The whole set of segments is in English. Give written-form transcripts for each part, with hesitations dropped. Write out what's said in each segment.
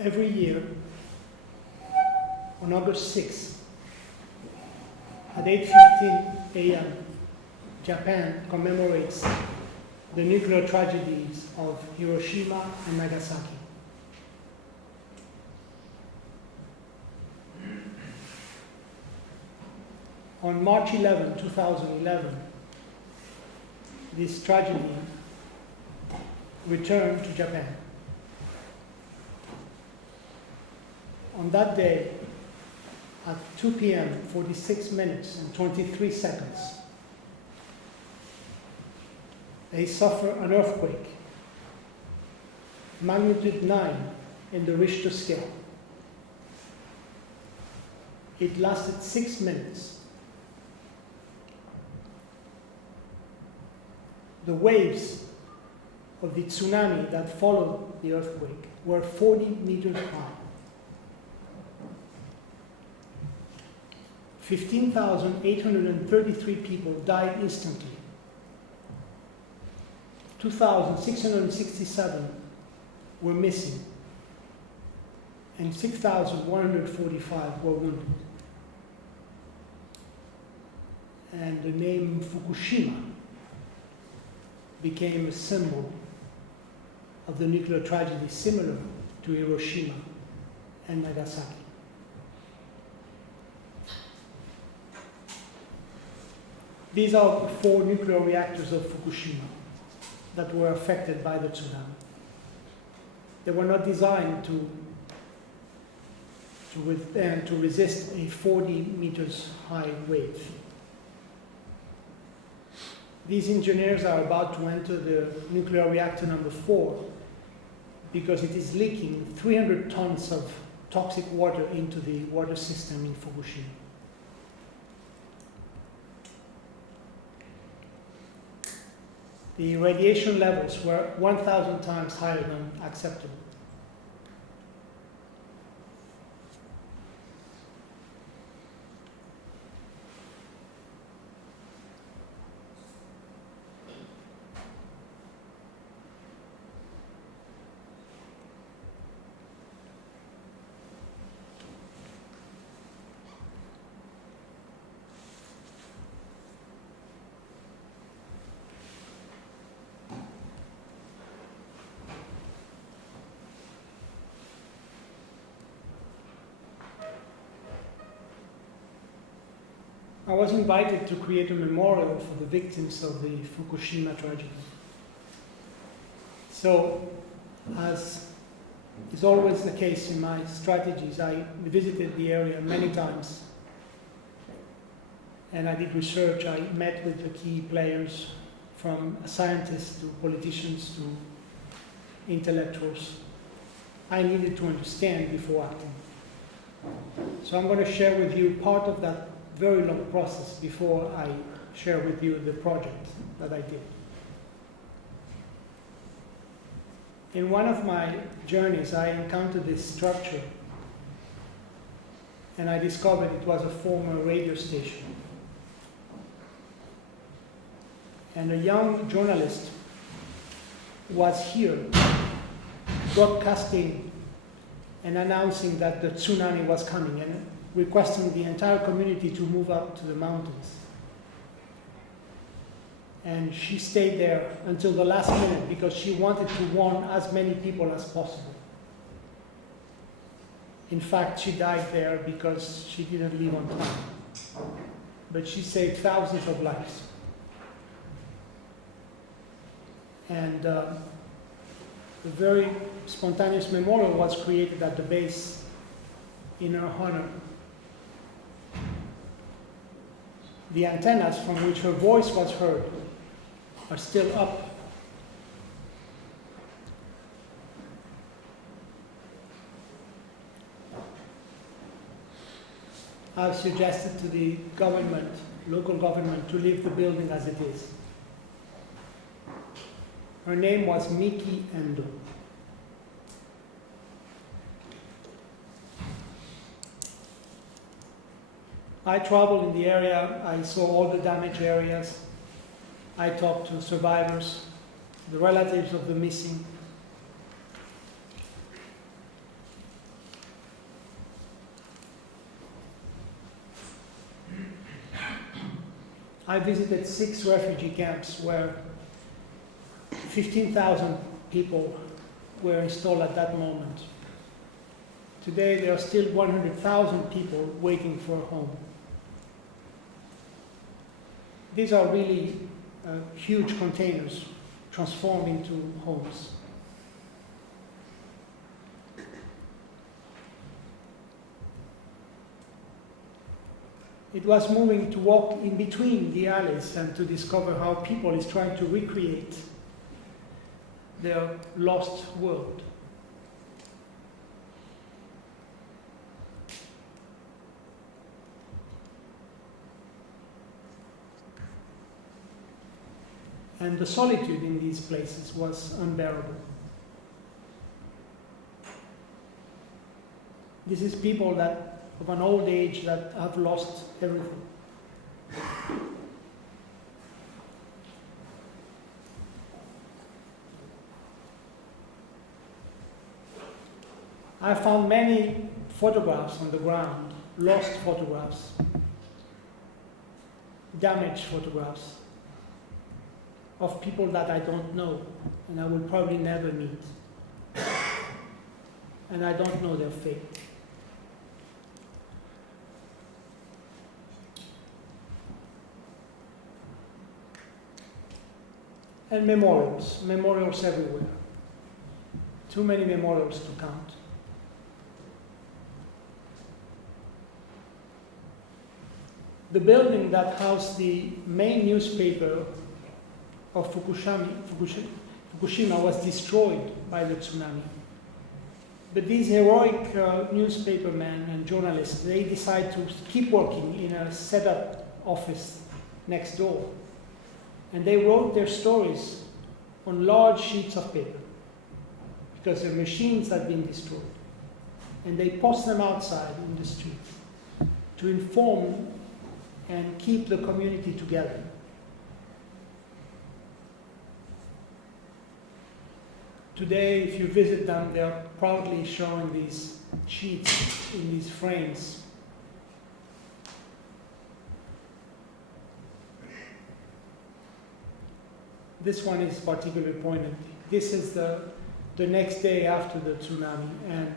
Every year, on August 6th, at 8:15 a.m., Japan commemorates the nuclear tragedies of Hiroshima and Nagasaki. On March 11, 2011, this tragedy returned to Japan. On that day, at 2 p.m., 46 minutes and 23 seconds, they suffer an earthquake, magnitude 9 in the Richter scale. It lasted 6 minutes. The waves of the tsunami that followed the earthquake were 40 meters high. 15,833 people died instantly. 2,667 were missing, and 6,145 were wounded. And the name Fukushima became a symbol of the nuclear tragedy similar to Hiroshima and Nagasaki. These are 4 nuclear reactors of Fukushima that were affected by the tsunami. They were not designed to resist a 40 meters high wave. These engineers are about to enter the nuclear reactor number 4 because it is leaking 300 tons of toxic water into the water system in Fukushima. The radiation levels were 1,000 times higher than acceptable. I was invited to create a memorial for the victims of the Fukushima tragedy. So, as is always the case in my strategies, I visited the area many times, and I did research. I met with the key players, from scientists to politicians to intellectuals. I needed to understand before acting. So I'm going to share with you part of that very long process before I share with you the project that I did. In one of my journeys, I encountered this structure, and I discovered it was a former radio station. And a young journalist was here broadcasting and announcing that the tsunami was coming and requesting the entire community to move up to the mountains. And she stayed there until the last minute because she wanted to warn as many people as possible. In fact, she died there because she didn't leave on time. But she saved thousands of lives. And a very spontaneous memorial was created at the base in her honor. The antennas from which her voice was heard are still up. I've suggested to the government, local government, to leave the building as it is. Her name was Miki Endo. I traveled in the area, I saw all the damaged areas, I talked to survivors, the relatives of the missing. I visited 6 refugee camps where 15,000 people were installed at that moment. Today there are still 100,000 people waiting for a home. These are really huge containers transformed into homes. It was moving to walk in between the alleys and to discover how people is trying to recreate their lost world. And the solitude in these places was unbearable. This is people that of an old age that have lost everything. I found many photographs on the ground, lost photographs, damaged photographs of people that I don't know and I will probably never meet. And I don't know their fate. And memorials everywhere. Too many memorials to count. The building that housed the main newspaper of Fukushima was destroyed by the tsunami. But these heroic newspapermen and journalists, they decided to keep working in a set-up office next door. And they wrote their stories on large sheets of paper because their machines had been destroyed. And they post them outside in the streets to inform and keep the community together. Today, if you visit them, they are proudly showing these sheets in these frames. This one is particularly poignant. This is the next day after the tsunami, and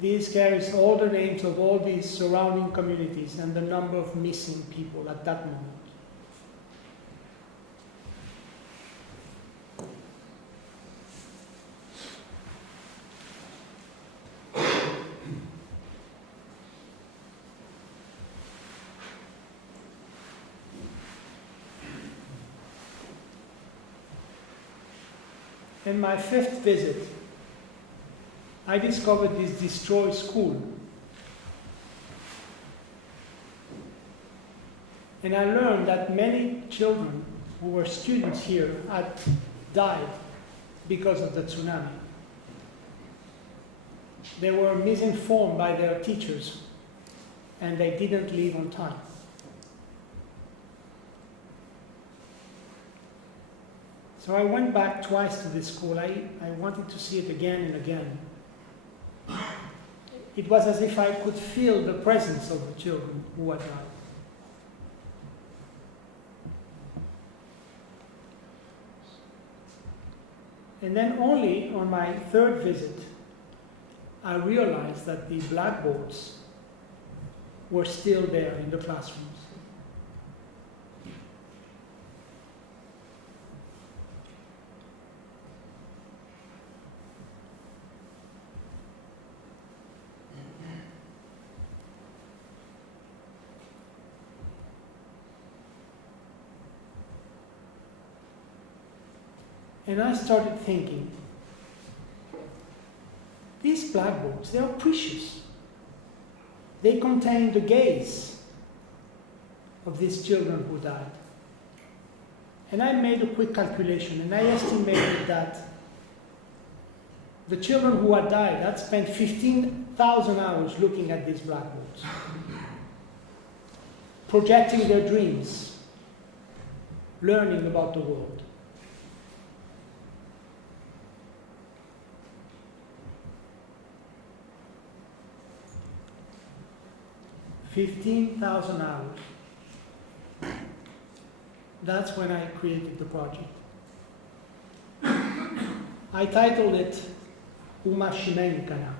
this carries all the names of all these surrounding communities and the number of missing people at that moment. In my 5th visit, I discovered this destroyed school. And I learned that many children who were students here had died because of the tsunami. They were misinformed by their teachers, and they didn't leave on time. So I went back twice to this school. I wanted to see it again and again. It was as if I could feel the presence of the children who had died. And then only on my 3rd visit, I realized that the blackboards were still there in the classrooms. And I started thinking, these blackboards, they are precious. They contain the gaze of these children who died. And I made a quick calculation, and I estimated that the children who had died had spent 15,000 hours looking at these blackboards, projecting their dreams, learning about the world. 15,000 hours. That's when I created the project. I titled it Umashimenkana,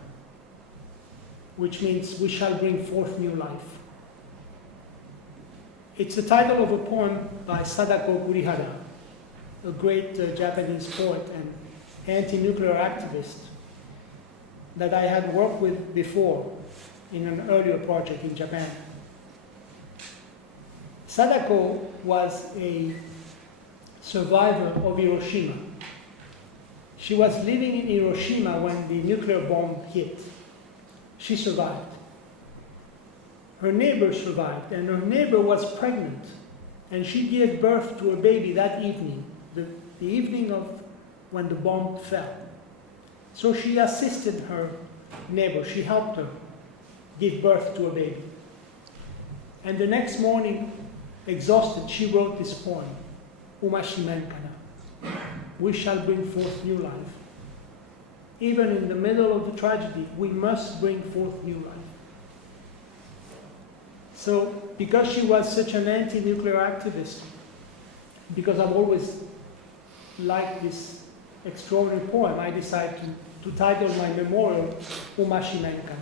which means we shall bring forth new life. It's the title of a poem by Sadako Kurihara, a great Japanese poet and anti-nuclear activist that I had worked with before in an earlier project in Japan. Sadako was a survivor of Hiroshima. She was living in Hiroshima when the nuclear bomb hit. She survived. Her neighbor survived, and her neighbor was pregnant, and she gave birth to a baby that evening, the evening of when the bomb fell. So she assisted her neighbor, she helped her give birth to a baby. And the next morning, exhausted, she wrote this poem, Umashimenkana. We shall bring forth new life. Even in the middle of the tragedy, we must bring forth new life. So, because she was such an anti-nuclear activist, because I've always liked this extraordinary poem, I decided to title my memorial Umashimenka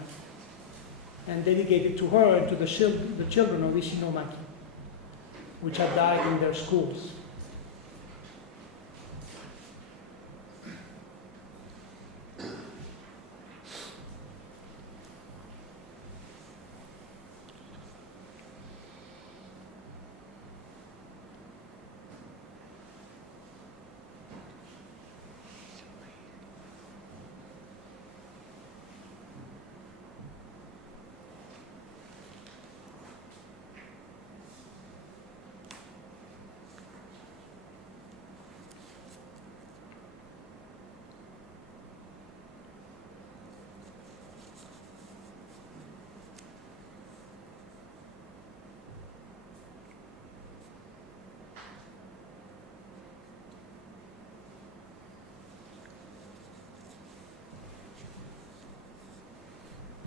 and dedicate it to her and to the children of Ishinomaki, which had died in their schools.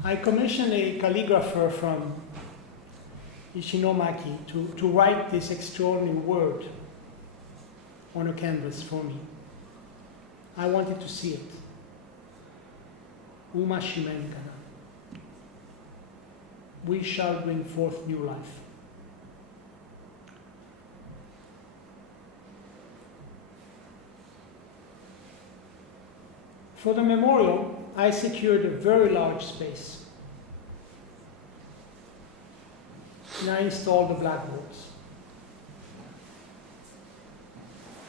I commissioned a calligrapher from Ishinomaki to write this extraordinary word on a canvas for me. I wanted to see it. Umashimenkana. We shall bring forth new life. For the memorial, I secured a very large space. And I installed the blackboards.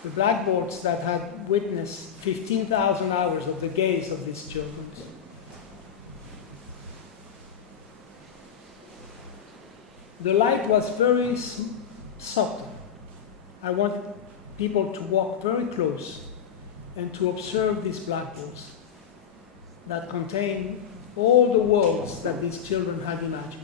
The blackboards that had witnessed 15,000 hours of the gaze of these children. The light was very subtle. I wanted people to walk very close and to observe these blackboards that contain all the worlds that these children had imagined.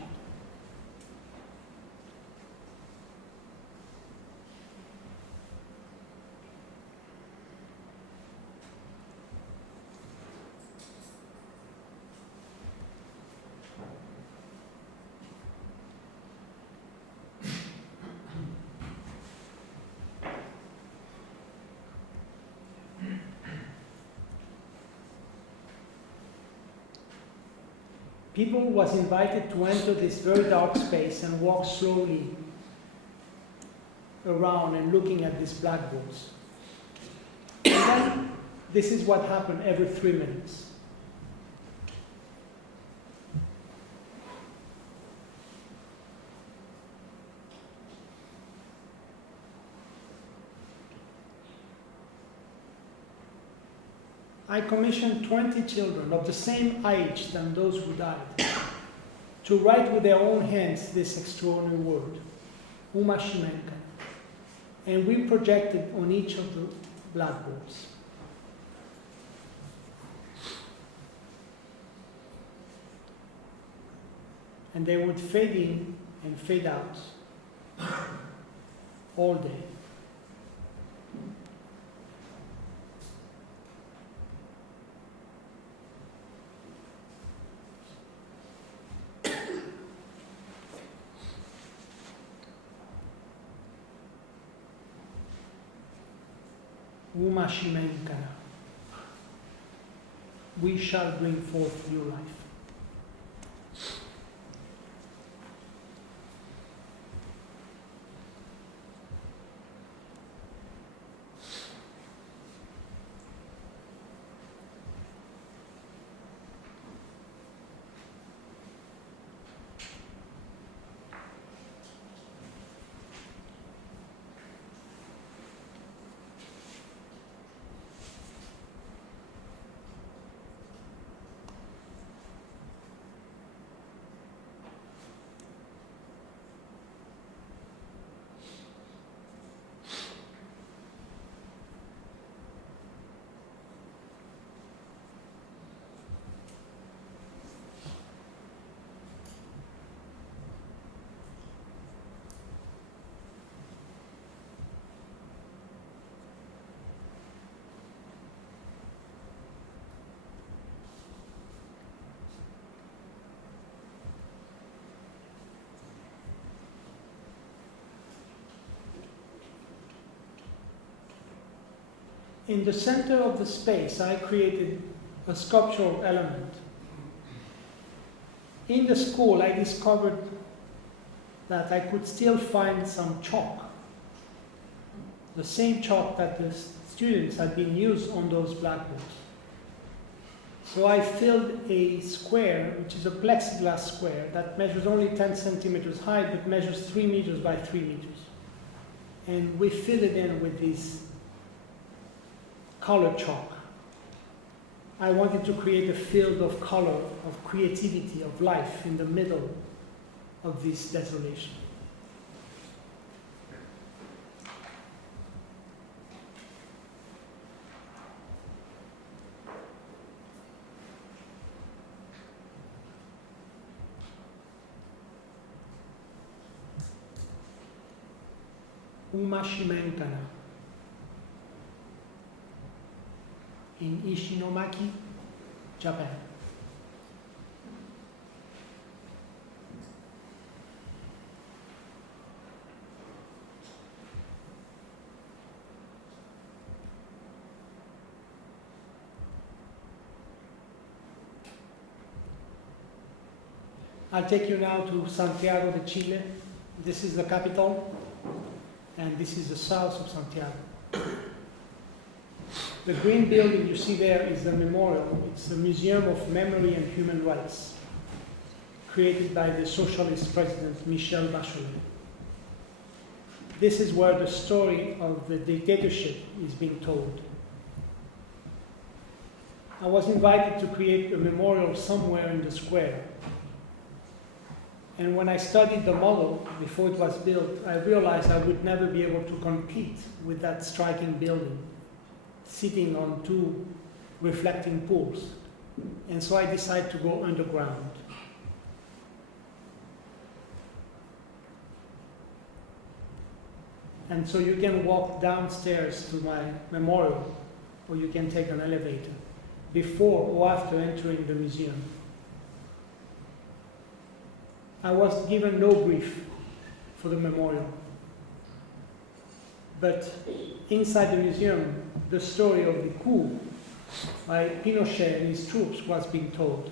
People was invited to enter this very dark space and walk slowly around and looking at these blackboards. And then this is what happened every 3 minutes. I commissioned 20 children of the same age than those who died to write with their own hands this extraordinary word, Umashimenka, and we projected on each of the blackboards. And they would fade in and fade out all day. Umashimenkana. We shall bring forth new life. In the center of the space, I created a sculptural element. In the school, I discovered that I could still find some chalk, the same chalk that the students had been used on those blackboards. So I filled a square, which is a plexiglass square that measures only 10 centimeters high, but measures 3 meters by 3 meters. And we filled it in with these color chalk. I wanted to create a field of color, of creativity, of life in the middle of this desolation. Umashimenkana in Ishinomaki, Japan. I'll take you now to Santiago de Chile. This is the capital, and this is the south of Santiago. The green building you see there is the memorial. It's the Museum of Memory and Human Rights, created by the socialist president Michel Bachelet. This is where the story of the dictatorship is being told. I was invited to create a memorial somewhere in the square. And when I studied the model before it was built, I realized I would never be able to compete with that striking building, sitting on 2 reflecting pools. And so I decided to go underground. And so you can walk downstairs to my memorial, or you can take an elevator, before or after entering the museum. I was given no brief for the memorial. But inside the museum, the story of the coup by Pinochet and his troops was being told.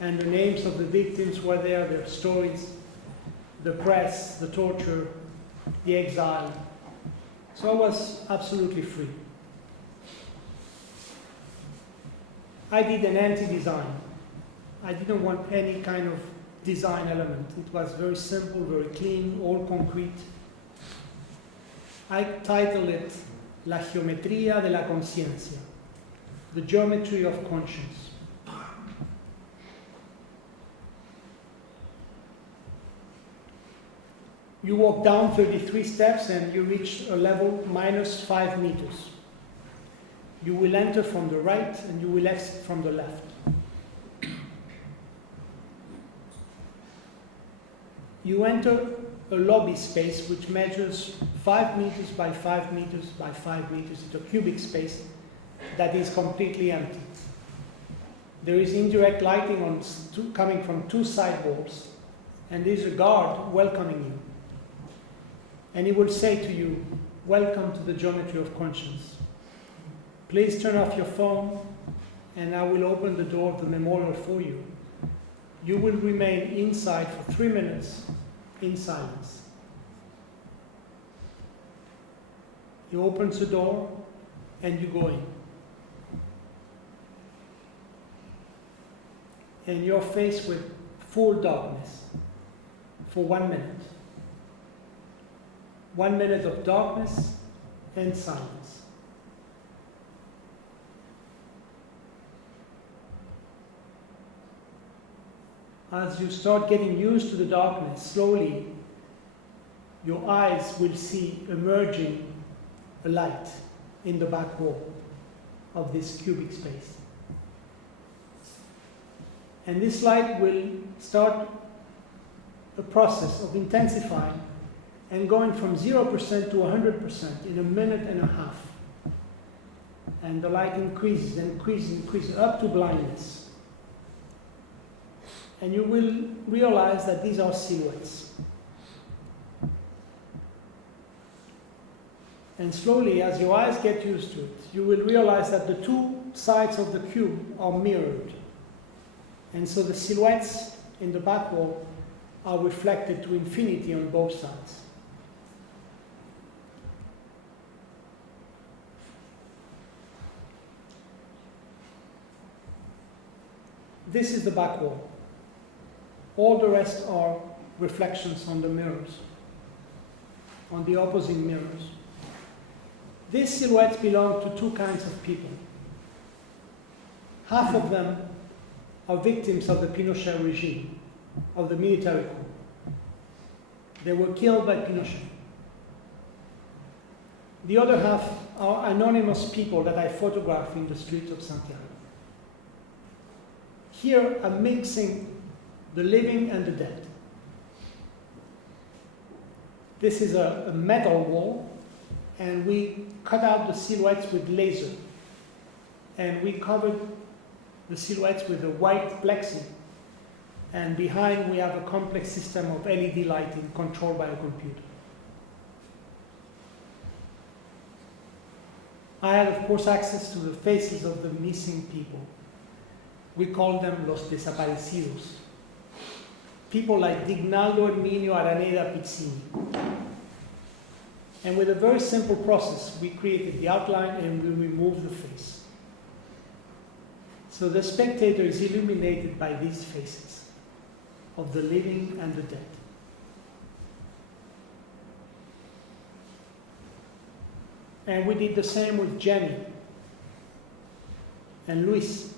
And the names of the victims were there, their stories, the press, the torture, the exile. So I was absolutely free. I did an anti-design. I didn't want any kind of design element. It was very simple, very clean, all concrete. I titled it La Geometría de la Conciencia, the geometry of conscience. You walk down 33 steps and you reach a level minus 5 meters. You will enter from the right and you will exit from the left. You enter a lobby space which measures 5 meters by 5 meters by 5 meters. It's a cubic space that is completely empty. There is indirect lighting coming from 2 side walls, and there's a guard welcoming you. And he will say to you, "Welcome to the geometry of conscience." Please turn off your phone, and I will open the door of the memorial for you. You will remain inside for 3 minutes in silence. He opens the door, and you go in. And you're faced with full darkness for 1 minute. 1 minute of darkness and silence. As you start getting used to the darkness, slowly your eyes will see emerging a light in the back wall of this cubic space. And this light will start a process of intensifying and going from 0% to 100% in a minute and a half. And the light increases and increases and increases up to blindness. And you will realize that these are silhouettes. And slowly, as your eyes get used to it, you will realize that the two sides of the cube are mirrored. And so the silhouettes in the back wall are reflected to infinity on both sides. This is the back wall. All the rest are reflections on the mirrors, on the opposing mirrors. These silhouettes belong to two kinds of people. Half of them are victims of the Pinochet regime, of the military coup. They were killed by Pinochet. The other half are anonymous people that I photograph in the streets of Santiago. Here I'm mixing the living and the dead. This is a metal wall, and we cut out the silhouettes with laser. And we covered the silhouettes with a white plexi. And behind we have a complex system of LED lighting controlled by a computer. I had, of course, access to the faces of the missing people. We call them los desaparecidos. People like Dignaldo Emilio Araneda Pizzini. And with a very simple process, we created the outline and we removed the face. So the spectator is illuminated by these faces of the living and the dead. And we did the same with Jenny and Luis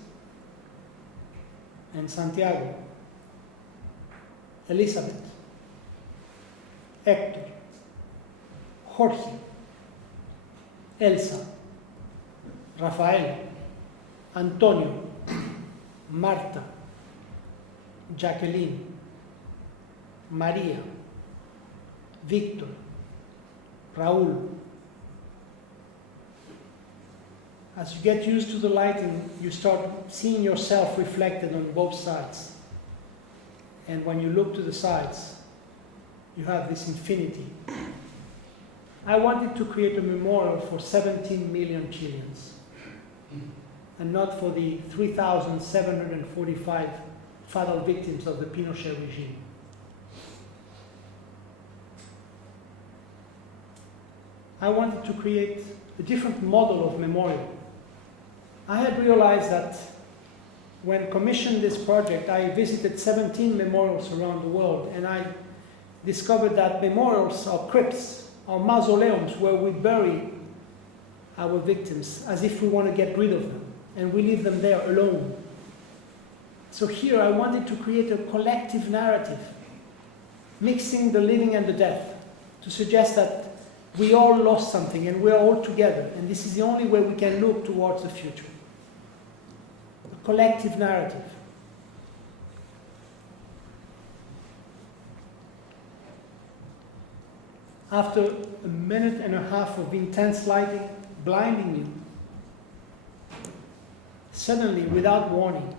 and Santiago, Elizabeth, Hector, Jorge, Elsa, Rafael, Antonio, Marta, Jacqueline, Maria, Victor, Raúl. As you get used to the lighting, you start seeing yourself reflected on both sides. And when you look to the sides, you have this infinity. I wanted to create a memorial for 17 million Chileans, and not for the 3,745 fatal victims of the Pinochet regime. I wanted to create a different model of memorial. I had realized that when commissioned this project, I visited 17 memorials around the world, and I discovered that memorials are crypts, are mausoleums where we bury our victims as if we want to get rid of them, and we leave them there alone. So here I wanted to create a collective narrative, mixing the living and the dead, to suggest that we all lost something and we're all together, and this is the only way we can look towards the future. A collective narrative. After a minute and a half of intense lighting, blinding you, suddenly, without warning,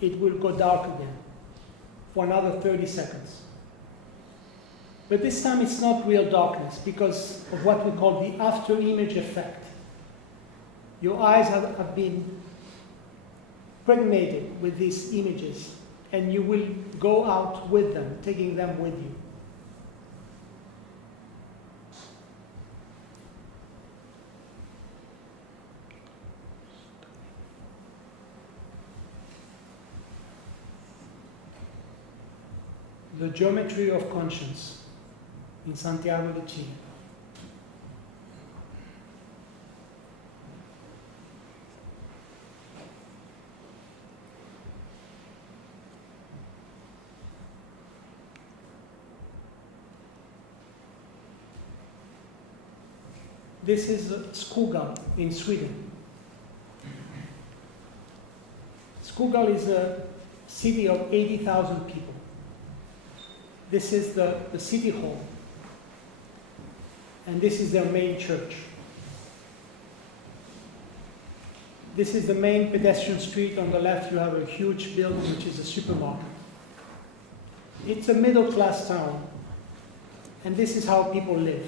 it will go dark again for another 30 seconds. But this time it's not real darkness because of what we call the after-image effect. Your eyes have been impregnated with these images, and you will go out with them, taking them with you. The Geometry of Conscience in Santiago de Chile. This is Skoghall in Sweden. Skoghall is a city of 80,000 people. This is the city hall. And this is their main church. This is the main pedestrian street. On the left, you have a huge building, which is a supermarket. It's a middle-class town. And this is how people live.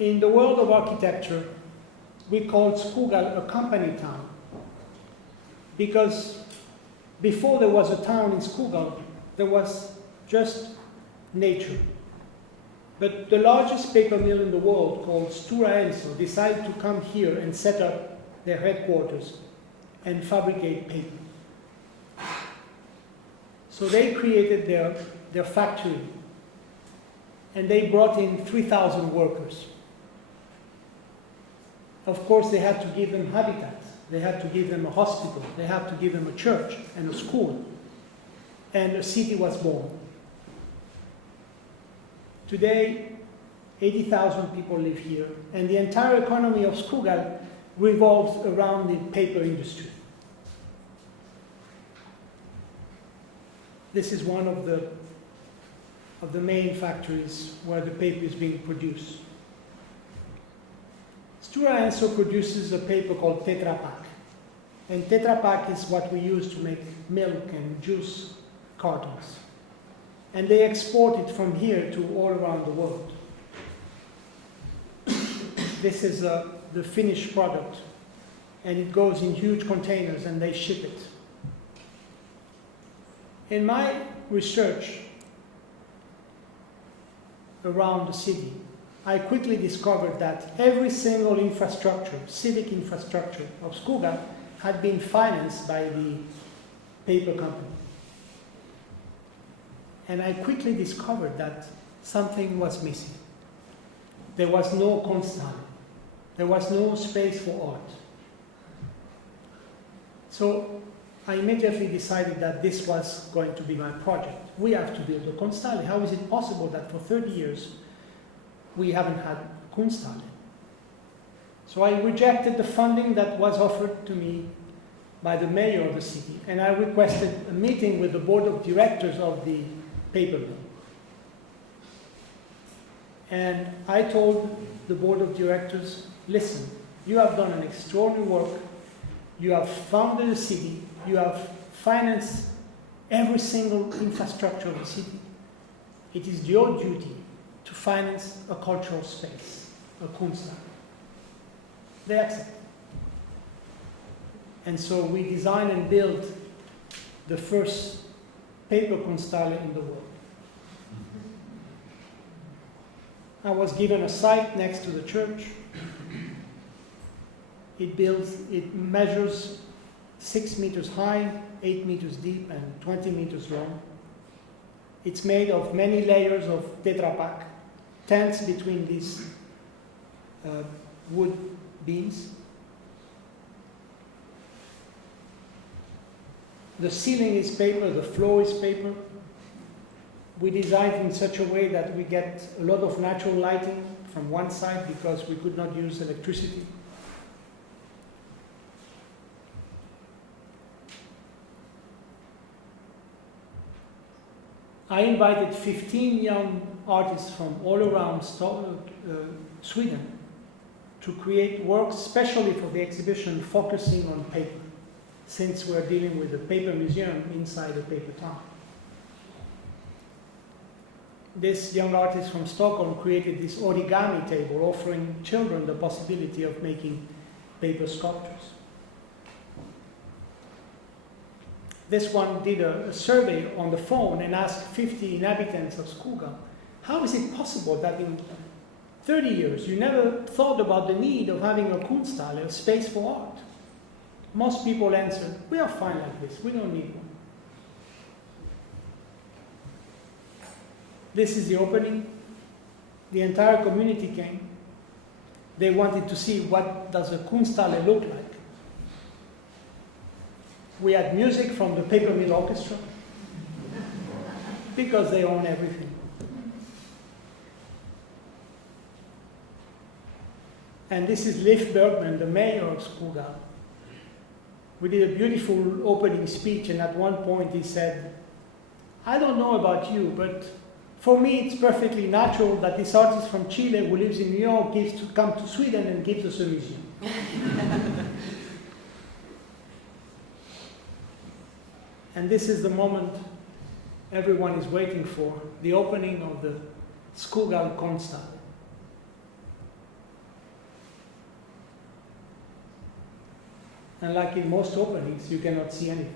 In the world of architecture, we call Skoghall a company town, because before there was a town in Skoghall, there was just nature. But the largest paper mill in the world, called Stora Enso, decided to come here and set up their headquarters and fabricate paper. So they created their factory, and they brought in 3,000 workers. Of course, they had to give them habitat. They had to give them a hospital. They had to give them a church and a school. And a city was born. Today, 80,000 people live here, and the entire economy of Skoghall revolves around the paper industry. This is one of the main factories where the paper is being produced. Stora Enso produces a paper called Tetra Pak. And Tetra Pak is what we use to make milk and juice cartons. And they export it from here to all around the world. This is the Finnish product, and it goes in huge containers and they ship it. In my research around the city, I quickly discovered that every single infrastructure, civic infrastructure of Skoghall had been financed by the paper company. And I quickly discovered that something was missing. There was no Kunsthalle. There was no space for art. So I immediately decided that this was going to be my project. We have to build a Kunsthalle. How is it possible that for 30 years we haven't had Kunsthalle? So I rejected the funding that was offered to me by the mayor of the city, and I requested a meeting with the board of directors of the paper mill. And I told the board of directors, listen, you have done an extraordinary work, you have founded a city, you have financed every single infrastructure of the city. It is your duty to finance a cultural space, a Kunsthalle. They accept. And so we designed and built the first paper Kunsthalle in the world. I was given a site next to the church. It measures 6 meters high, 8 meters deep, and 20 meters long. It's made of many layers of Tetra Pak, tense between these wood beams. The ceiling is paper, the floor is paper. We designed in such a way that we get a lot of natural lighting from one side because we could not use electricity. I invited 15 young artists from all around Sweden to create works specially for the exhibition focusing on paper, since we're dealing with a paper museum inside a paper town. this young artist from Stockholm created this origami table, offering children the possibility of making paper sculptures. This one did a survey on the phone and asked 50 inhabitants of Skoghall, how is it possible that in 30 years you never thought about the need of having a Kunsthalle, a space for art? Most people answered, we are fine like this, we don't need one. This is the opening. The entire community came. They wanted to see what does a Kunsthalle look like. We had music from the Paper Mill Orchestra, because they own everything. And this is Leif Bergman, the mayor of Skoghall. We did a beautiful opening speech, and at one point he said, I don't know about you, but for me it's perfectly natural that this artist from Chile who lives in New York come to Sweden and gives us a museum. And this is the moment everyone is waiting for, the opening of the Skoghall Kunsthalle. And like in most openings, you cannot see anything.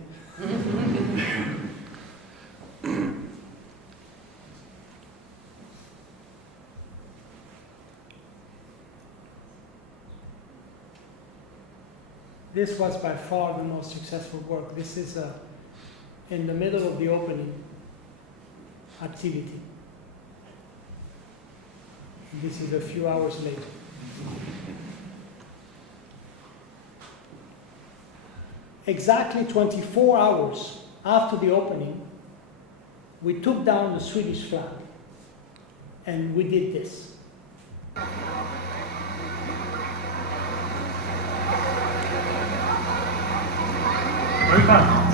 This was by far the most successful work. This is in the middle of the opening activity. This is a few hours later. Exactly 24 hours after the opening, we took down the Swedish flag and we did this. Very fun.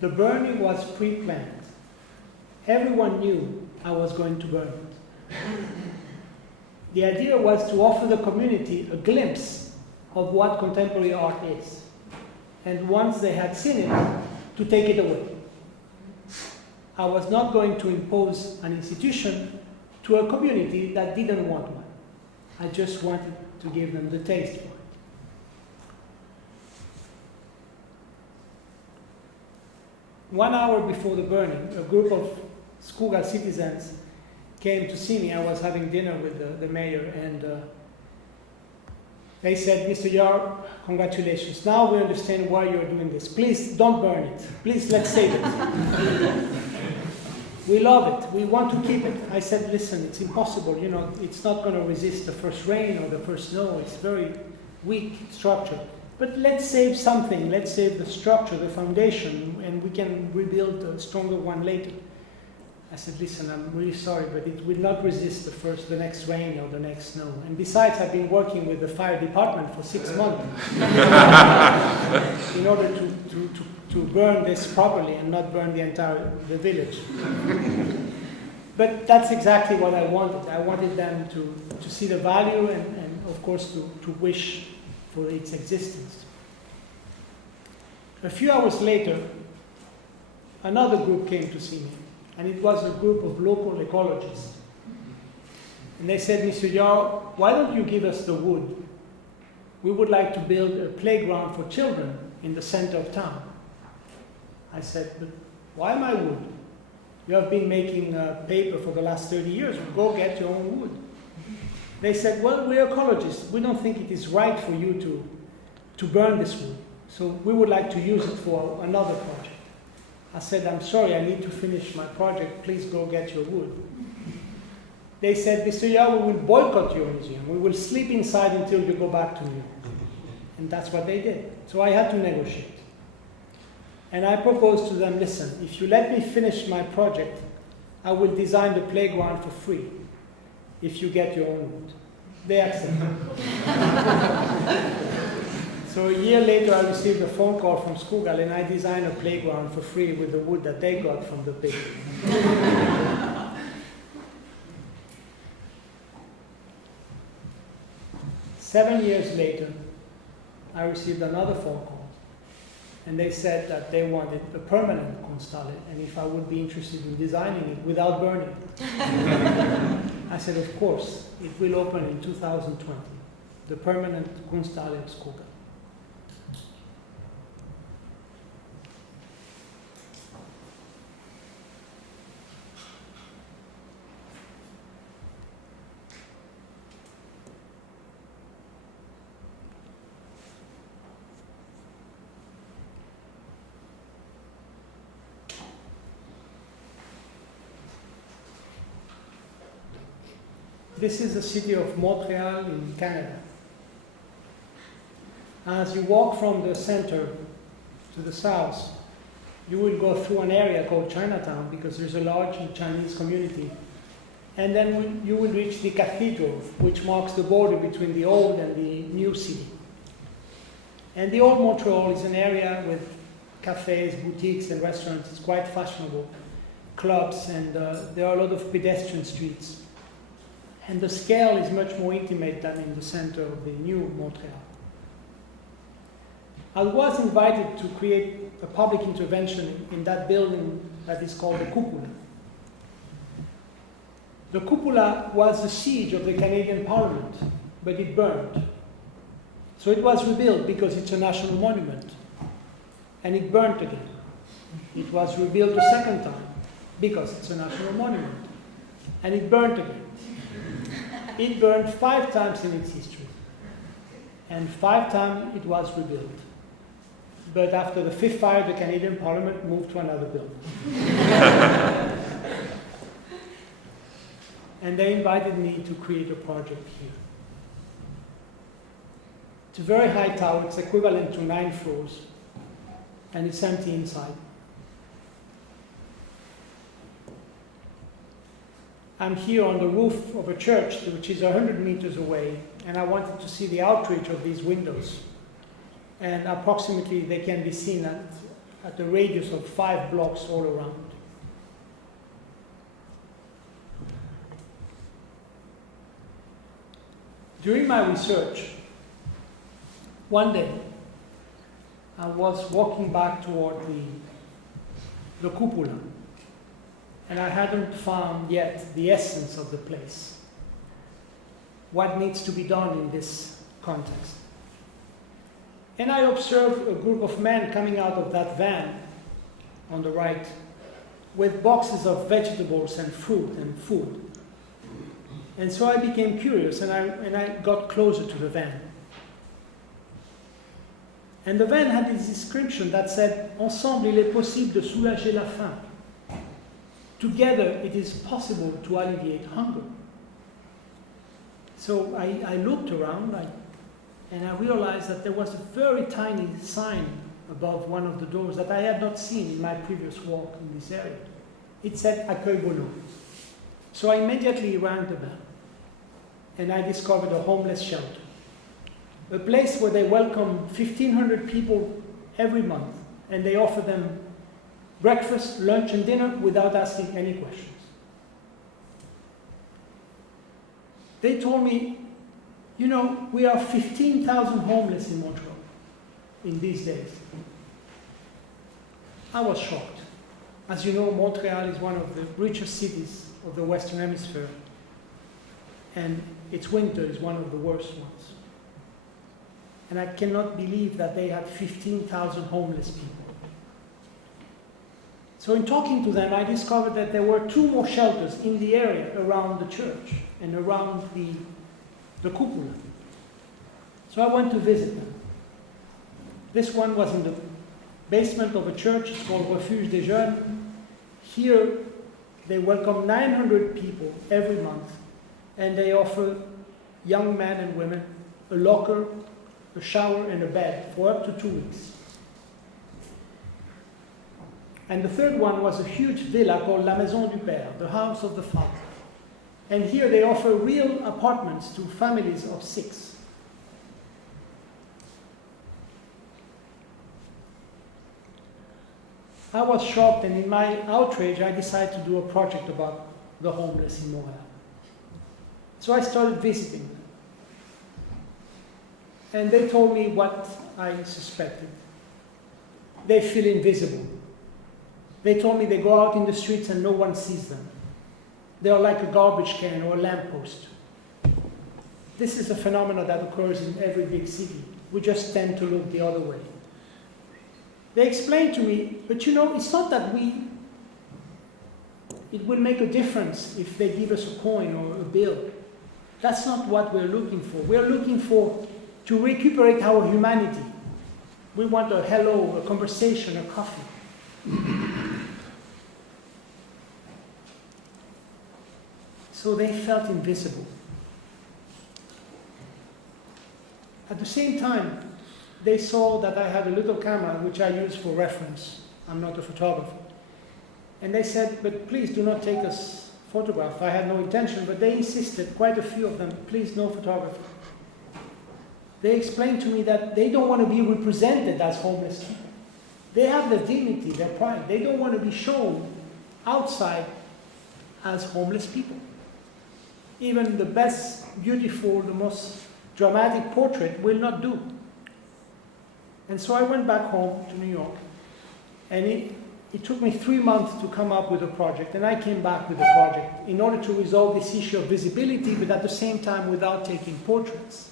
The burning was pre-planned. Everyone knew I was going to burn it. The idea was to offer the community a glimpse of what contemporary art is. And once they had seen it, to take it away. I was not going to impose an institution to a community that didn't want one. I just wanted to give them the taste for it. One hour before the burning, a group of Skoghall citizens came to see me. I was having dinner with the mayor, and they said, Mr. Jaar, congratulations. Now we understand why you're doing this. Please don't burn it. Please, let's save it. We love it. We want to keep it. I said, listen, it's impossible. You know, it's not going to resist the first rain or the first snow. It's very weak structure. But let's save something. Let's save the structure, the foundation, and we can rebuild a stronger one later. I said, listen, I'm really sorry, but it will not resist the next rain or the next snow. And besides, I've been working with the fire department for 6 months in order to burn this properly and not burn the village. But that's exactly what I wanted. I wanted them to see the value and of course, to wish for its existence. A few hours later, another group came to see me, and it was a group of local ecologists. And they said, Mr. Jaar, why don't you give us the wood? We would like to build a playground for children in the center of town. I said, but why my wood? You have been making paper for the last 30 years. Go get your own wood. They said, well, we're ecologists. We don't think it is right for you to burn this wood. So we would like to use it for another project. I said, I'm sorry, I need to finish my project. Please go get your wood. They said, Mr. Jaar, we will boycott your museum. We will sleep inside until you go back to New York. And that's what they did. So I had to negotiate. And I proposed to them, listen, if you let me finish my project, I will design the playground for free if you get your own wood. They accepted. So a year later, I received a phone call from Skoghall, and I designed a playground for free with the wood that they got from the pig. 7 years later, I received another phone call, and they said that they wanted a permanent Kunsthalle, and if I would be interested in designing it without burning it. I said, of course, it will open in 2020, the permanent Kunsthalle of Skoghall. This is the city of Montreal in Canada. As you walk from the center to the south, you will go through an area called Chinatown because there's a large Chinese community. And then you will reach the cathedral, which marks the border between the old and the new city. And the old Montreal is an area with cafes, boutiques, and restaurants. It's quite fashionable. Clubs, and there are a lot of pedestrian streets. And the scale is much more intimate than in the center of the new Montreal. I was invited to create a public intervention in that building that is called the Cupola. The Cupola was the siege of the Canadian Parliament, but it burned. So it was rebuilt because it's a national monument. And it burned again. It was rebuilt a second time because it's a national monument. And it burned again. It burned 5 times in its history. And 5 times it was rebuilt. But after the 5th fire, the Canadian Parliament moved to another building. And they invited me to create a project here. It's a very high tower. It's equivalent to 9 floors. And it's empty inside. I'm here on the roof of a church, which is 100 meters away, and I wanted to see the outreach of these windows. And approximately they can be seen at a radius of 5 blocks all around. During my research, one day, I was walking back toward the cupola, and I hadn't found yet the essence of the place. What needs to be done in this context? And I observed a group of men coming out of that van on the right with boxes of vegetables and fruit and food. And so I became curious, and I got closer to the van. And the van had this inscription that said, "Ensemble, il est possible de soulager la faim." Together, it is possible to alleviate hunger. So I looked around, and I realized that there was a very tiny sign above one of the doors that I had not seen in my previous walk in this area. It said, "Accueil Bono." So I immediately rang the bell, and I discovered a homeless shelter. A place where they welcome 1,500 people every month, and they offer them breakfast, lunch, and dinner without asking any questions. They told me, you know, we are 15,000 homeless in Montreal in these days. I was shocked. As you know, Montreal is one of the richest cities of the Western Hemisphere, and its winter is one of the worst ones. And I cannot believe that they had 15,000 homeless people. So in talking to them, I discovered that there were 2 more shelters in the area around the church and around the cupola. So I went to visit them. This one was in the basement of a church. It's called Refuge des Jeunes. Here, they welcome 900 people every month, and they offer young men and women a locker, a shower, and a bed for up to 2 weeks. And the third one was a huge villa called La Maison du Père, the house of the father. And here they offer real apartments to families of 6. I was shocked, and in my outrage, I decided to do a project about the homeless in Montreal. So I started visiting them. And they told me what I suspected. They feel invisible. They told me they go out in the streets and no one sees them. They are like a garbage can or a lamppost. This is a phenomenon that occurs in every big city. We just tend to look the other way. They explained to me, but you know, it's not that it will make a difference if they give us a coin or a bill. That's not what we're looking for. We're looking to recuperate our humanity. We want a hello, a conversation, a coffee. So they felt invisible. At the same time, they saw that I had a little camera which I use for reference. I'm not a photographer. And they said, but please do not take us photograph. I had no intention, but they insisted, quite a few of them, please no photography. They explained to me that they don't want to be represented as homeless people. They have their dignity, their pride. They don't want to be shown outside as homeless people. Even the best, beautiful, the most dramatic portrait will not do. And so I went back home to New York, and it took me 3 months to come up with a project, and I came back with a project in order to resolve this issue of visibility, but at the same time without taking portraits.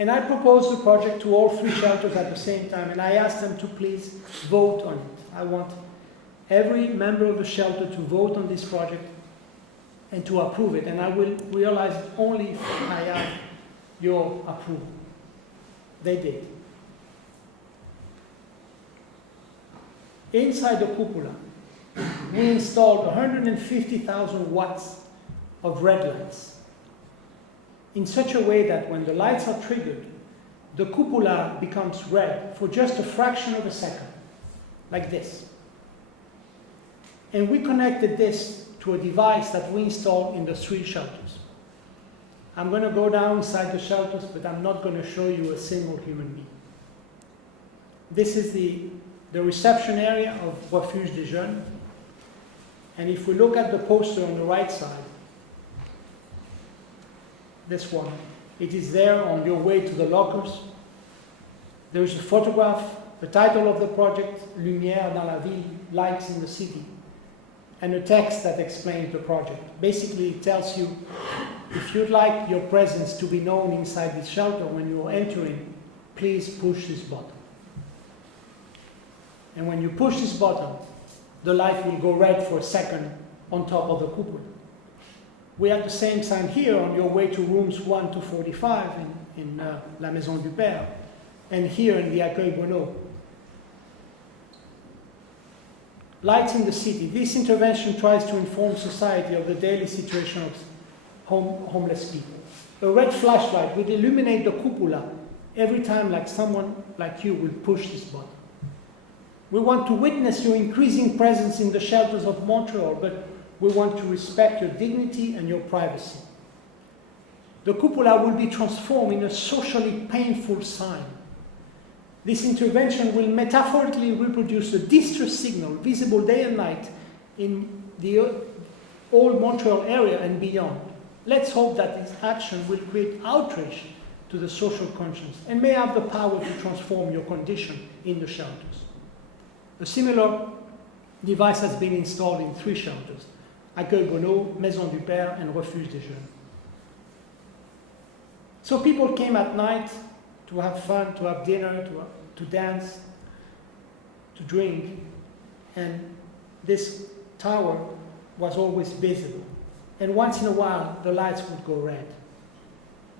And I proposed the project to all 3 shelters at the same time, and I asked them to please vote on it. I want every member of the shelter to vote on this project and to approve it, and I will realize it only if I have your approval. They did. Inside the cupola, we installed 150,000 watts of red lights in such a way that when the lights are triggered, the cupola becomes red for just a fraction of a second, like this. And we connected this to a device that we installed in the 3 shelters. I'm going to go down inside the shelters, but I'm not going to show you a single human being. This is the reception area of Refuge des Jeunes. And if we look at the poster on the right side, this one, it is there on your way to the lockers. There is a photograph, the title of the project, Lumière dans la ville, lights in the city, and a text that explains the project. Basically, it tells you, if you'd like your presence to be known inside this shelter when you're entering, please push this button. And when you push this button, the light will go red for a second on top of the cupola. We have the same sign here on your way to rooms 1 to 45 in La Maison du Père, and here in the Accueil Bonneau. Lights in the city. This intervention tries to inform society of the daily situation of homeless people. A red flashlight will illuminate the cupola every time like someone like you will push this button. We want to witness your increasing presence in the shelters of Montreal, but we want to respect your dignity and your privacy. The cupola will be transformed in a socially painful sign. This intervention will metaphorically reproduce a distress signal visible day and night in the old Montreal area and beyond. Let's hope that this action will create outrage to the social conscience and may have the power to transform your condition in the shelters. A similar device has been installed in 3 shelters: Accueil Bonneau, Maison du Père, and Refuge des Jeunes. So people came at night to have fun, to have dinner, to dance. to drink, and this tower was always visible. And once in a while, the lights would go red,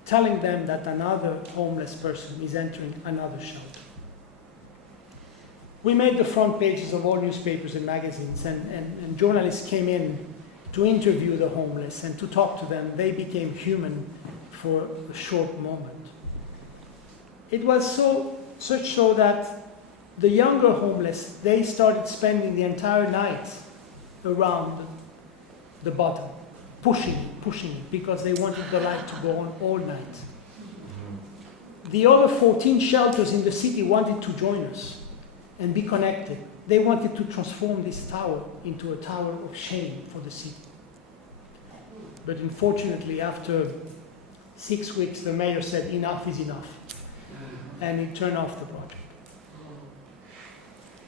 telling them that another homeless person is entering another shelter. We made the front pages of all newspapers and magazines, and journalists came in to interview the homeless and to talk to them. They became human for a short moment. It was such so that the younger homeless, they started spending the entire night around the bottom, pushing it, because they wanted the light to go on all night. The other 14 shelters in the city wanted to join us and be connected. They wanted to transform this tower into a tower of shame for the city. But unfortunately, after 6 weeks, the mayor said enough is enough, and he turned off the project.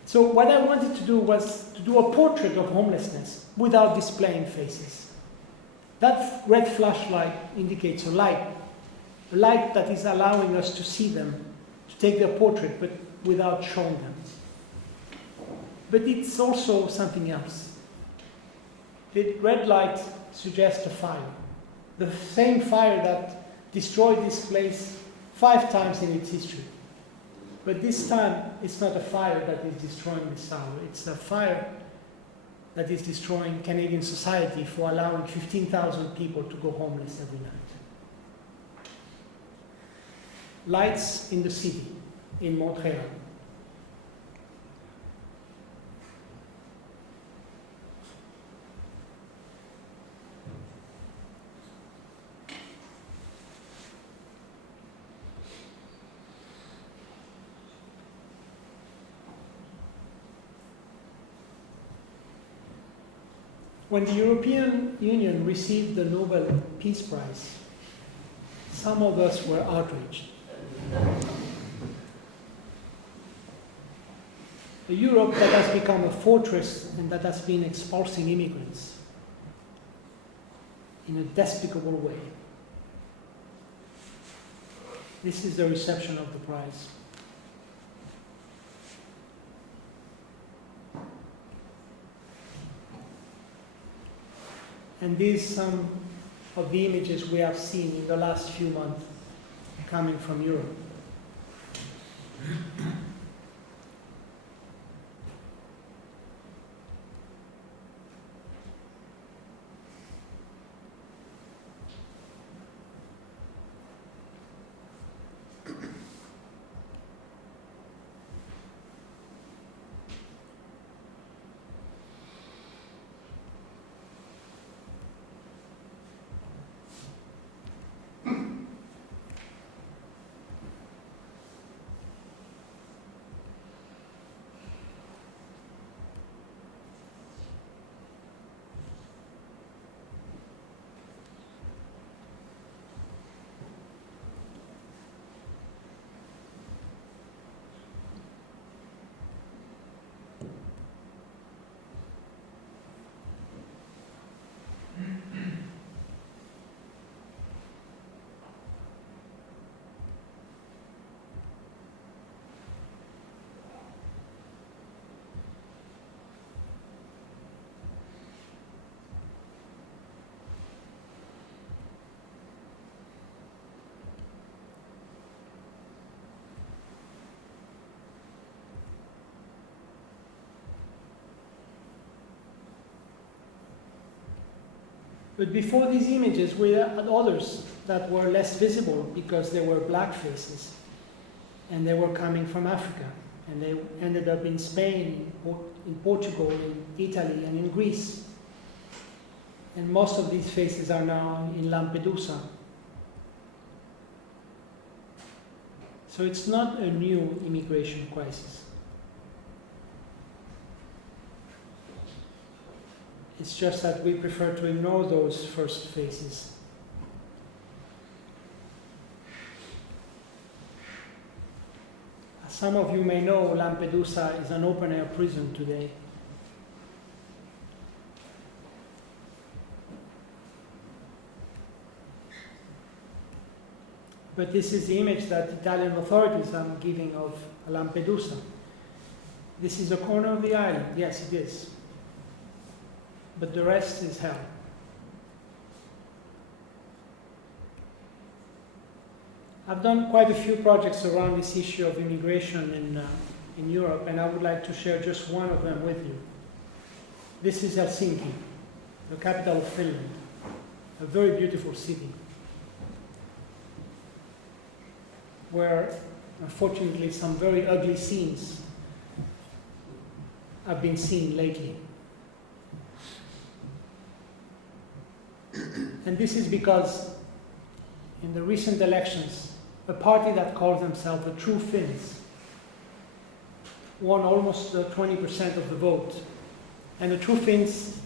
So what I wanted to do was to do a portrait of homelessness without displaying faces. That red flashlight indicates a light that is allowing us to see them, to take their portrait, but without showing them. But it's also something else. The red light suggests a fire. The same fire that destroyed this place 5 times in its history. But this time, it's not a fire that is destroying this tower. It's a fire that is destroying Canadian society for allowing 15,000 people to go homeless every night. Lights in the city, in Montreal. When the European Union received the Nobel Peace Prize, some of us were outraged. A Europe that has become a fortress and that has been expulsing immigrants in a despicable way. This is the reception of the prize. And these are some of the images we have seen in the last few months coming from Europe. But before these images, we had others that were less visible because they were black faces. And they were coming from Africa. And they ended up in Spain, in Portugal, in Italy, and in Greece. And most of these faces are now in Lampedusa. So it's not a new immigration crisis. It's just that we prefer to ignore those first faces. As some of you may know, Lampedusa is an open-air prison today. But this is the image that Italian authorities are giving of Lampedusa. This is a corner of the island. Yes, it is. But the rest is hell. I've done quite a few projects around this issue of immigration in Europe, and I would like to share just one of them with you. This is Helsinki, the capital of Finland, a very beautiful city, where unfortunately some very ugly scenes have been seen lately. And this is because in the recent elections, a party that calls themselves the True Finns won almost 20% of the vote. And the True Finns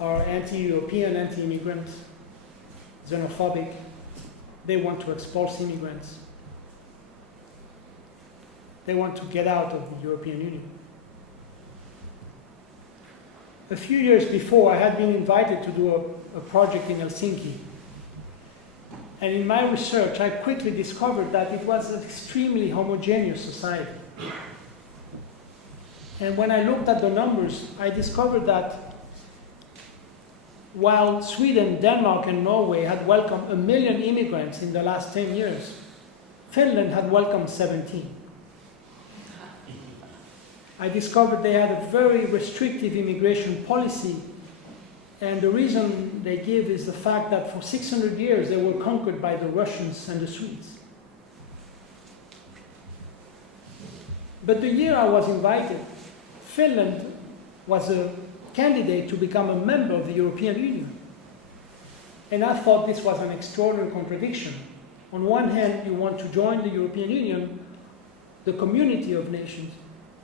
are anti-European, anti-immigrant, xenophobic. They want to expulse immigrants. They want to get out of the European Union. A few years before, I had been invited to do a project in Helsinki. And in my research, I quickly discovered that it was an extremely homogeneous society. And when I looked at the numbers, I discovered that while Sweden, Denmark, and Norway had welcomed 1 million immigrants in the last 10 years, Finland had welcomed 17. I discovered they had a very restrictive immigration policy, and the reason they give is the fact that for 600 years they were conquered by the Russians and the Swedes. But the year I was invited, Finland was a candidate to become a member of the European Union. And I thought this was an extraordinary contradiction. On one hand, you want to join the European Union, the community of nations,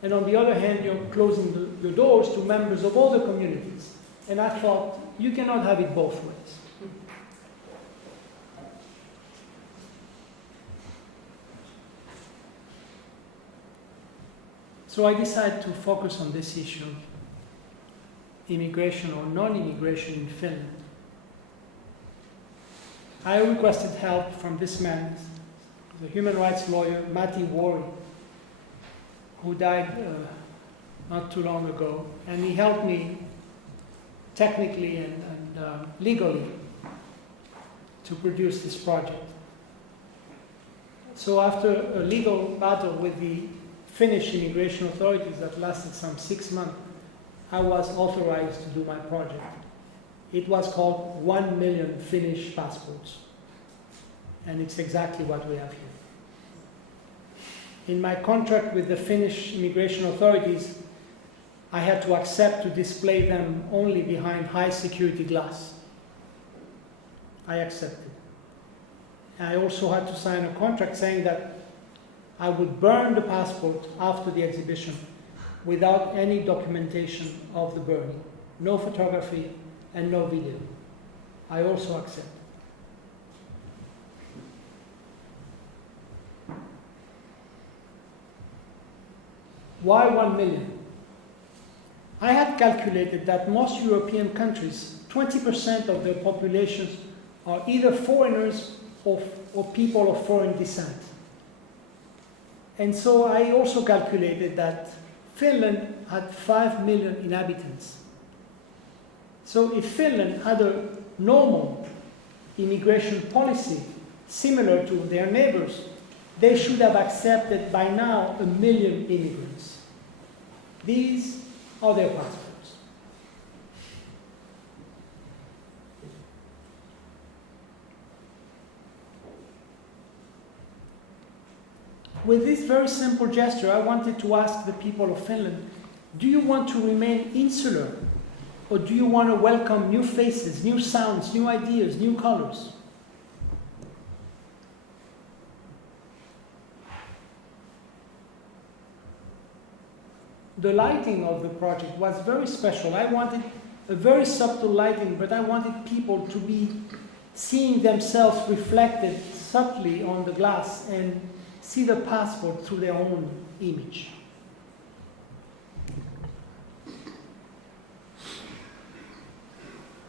and on the other hand, you're closing your doors to members of other communities. And I thought, you cannot have it both ways. So I decided to focus on this issue, immigration or non-immigration in Finland. I requested help from this man, the human rights lawyer, Matti Vuori, who died not too long ago, and he helped me technically and legally to produce this project. So after a legal battle with the Finnish immigration authorities that lasted some 6 months, I was authorized to do my project. It was called 1 million Finnish passports, and it's exactly what we have here. In my contract with the Finnish immigration authorities, I had to accept to display them only behind high security glass. I accepted. I also had to sign a contract saying that I would burn the passport after the exhibition without any documentation of the burning. No photography and no video. I also accept. Why 1 million? I had calculated that most European countries, 20% of their populations are either foreigners or people of foreign descent. And so I also calculated that Finland had 5 million inhabitants. So if Finland had a normal immigration policy similar to their neighbors, they should have accepted by now 1 million immigrants. These are their passports. With this very simple gesture, I wanted to ask the people of Finland, do you want to remain insular? Or do you want to welcome new faces, new sounds, new ideas, new colors? The lighting of the project was very special. I wanted a very subtle lighting, but I wanted people to be seeing themselves reflected subtly on the glass and see the passport through their own image.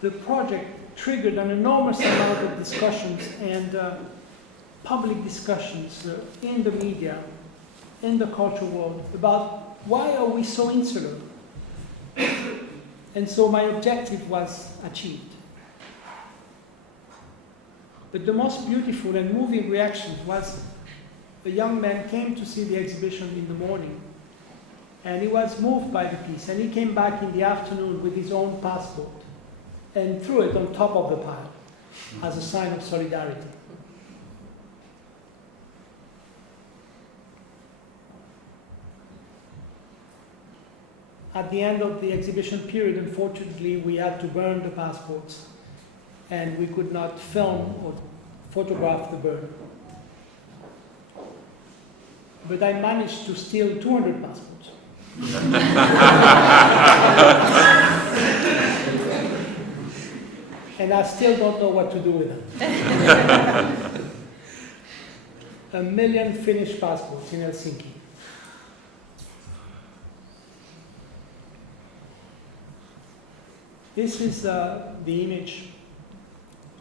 The project triggered an enormous amount of discussions and public discussions in the media, in the cultural world, about why are we so insular? And so my objective was achieved. But the most beautiful and moving reaction was a young man came to see the exhibition in the morning, and he was moved by the piece, and he came back in the afternoon with his own passport and threw it on top of the pile as a sign of solidarity. At the end of the exhibition period, unfortunately, we had to burn the passports, and we could not film or photograph the burn. But I managed to steal 200 passports. And I still don't know what to do with them. 1 million Finnish passports in Helsinki. This is the image,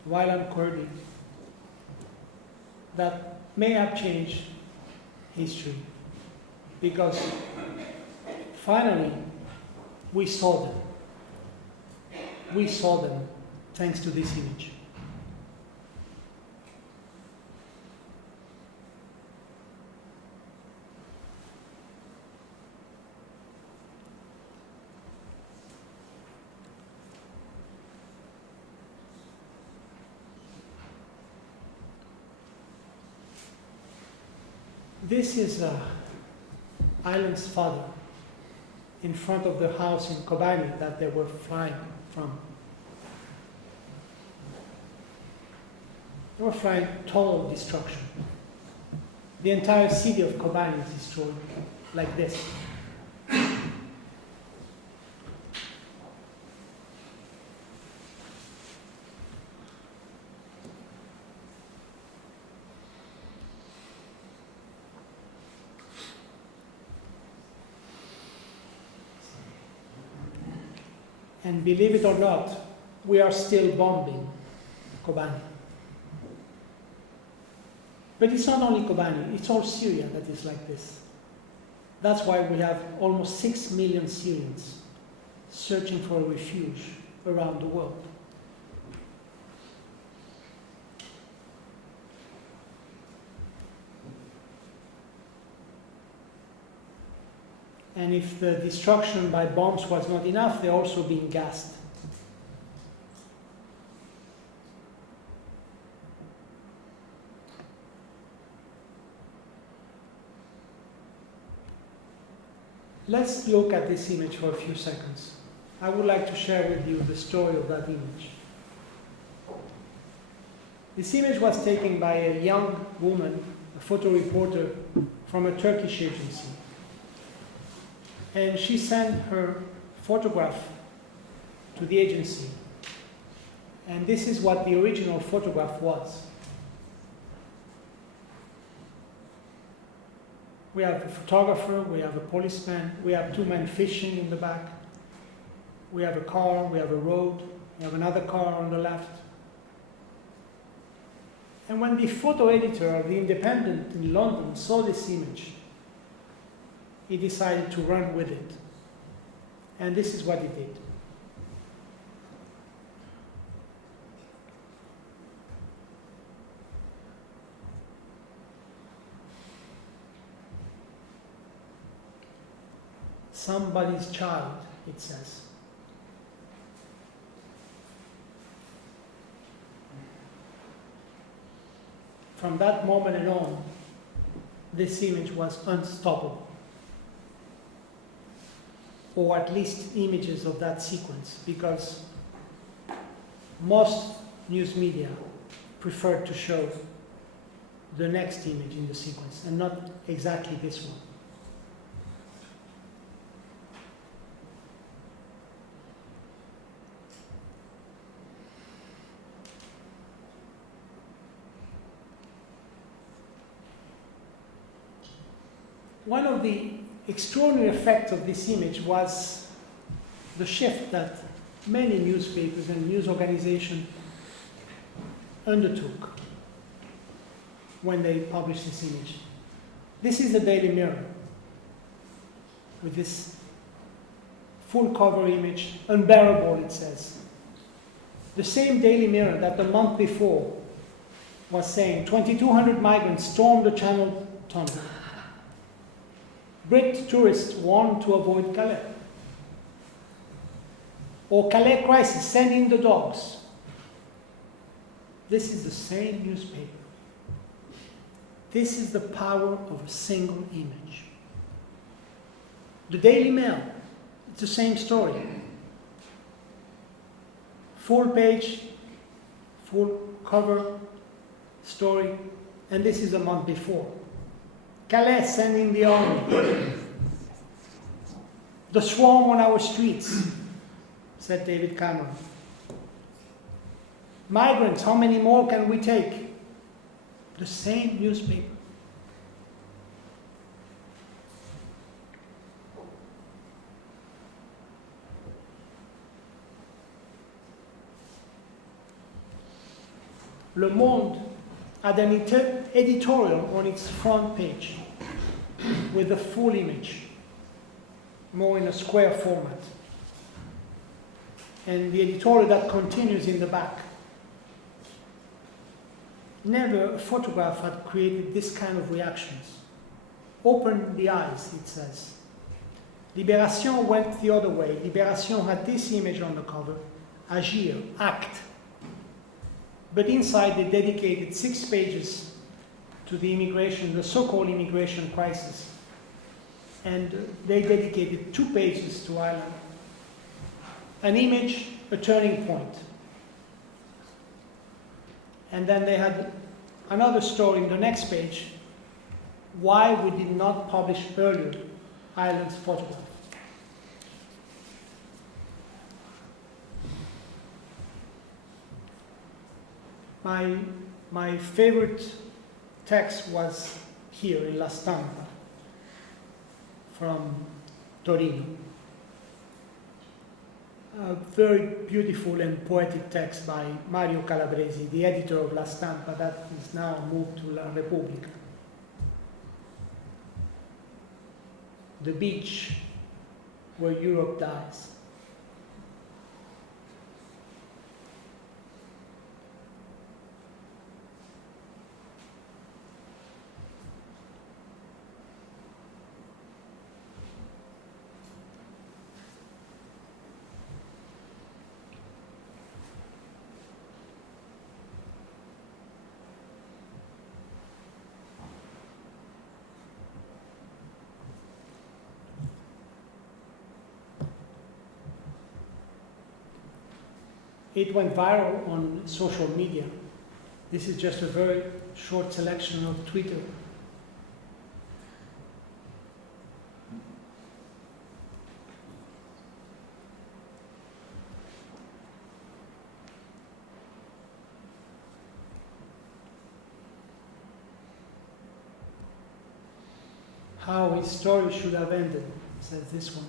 while I'm curving, that may have changed history, because finally we saw them. We saw them thanks to this image. This is Island's father in front of the house in Kobani that they were flying from. They were flying total destruction. The entire city of Kobani is destroyed like this. And believe it or not, we are still bombing Kobani. But it's not only Kobani, it's all Syria that is like this. That's why we have almost 6 million Syrians searching for refuge around the world. And if the destruction by bombs was not enough, they're also being gassed. Let's look at this image for a few seconds. I would like to share with you the story of that image. This image was taken by a young woman, a photo reporter from a Turkish agency. And she sent her photograph to the agency. And this is what the original photograph was. We have a photographer, we have a policeman, we have 2 men fishing in the back, we have a car, we have a road, we have another car on the left. And when the photo editor of The Independent in London saw this image, he decided to run with it. And this is what he did. Somebody's child, it says. From that moment and on, this image was unstoppable. Or at least images of that sequence, because most news media prefer to show the next image in the sequence and not exactly this one. One of the extraordinary effects of this image was the shift that many newspapers and news organizations undertook when they published this image. This is the Daily Mirror. with this full cover image, unbearable, it says. The same Daily Mirror that the month before was saying 2,200 migrants stormed the Channel Tunnel. Brit tourists warned to avoid Calais. Or Calais crisis, send in the dogs. This is the same newspaper. This is the power of a single image. The Daily Mail, it's the same story. Full page, full cover story, and this is a month before. Calais sending the army. The swarm on our streets, said David Cameron. Migrants, how many more can we take? The same newspaper. Le Monde had an editorial on its front page with a full image, more in a square format. And the editorial that continues in the back. Never a photograph had created this kind of reactions. Open the eyes, it says. Libération went the other way. Libération had this image on the cover, agir, act. But inside they dedicated 6 pages to the immigration, the so-called immigration crisis. And they dedicated 2 pages to Ireland. An image, a turning point. And then they had another story in the next page, why we did not publish earlier Ireland's photograph. My favorite text was here in La Stampa from Torino. A very beautiful and poetic text by Mario Calabresi, the editor of La Stampa that is now moved to La Repubblica. The beach where Europe dies. It went viral on social media. This is just a very short selection of Twitter. How his story should have ended, says this one.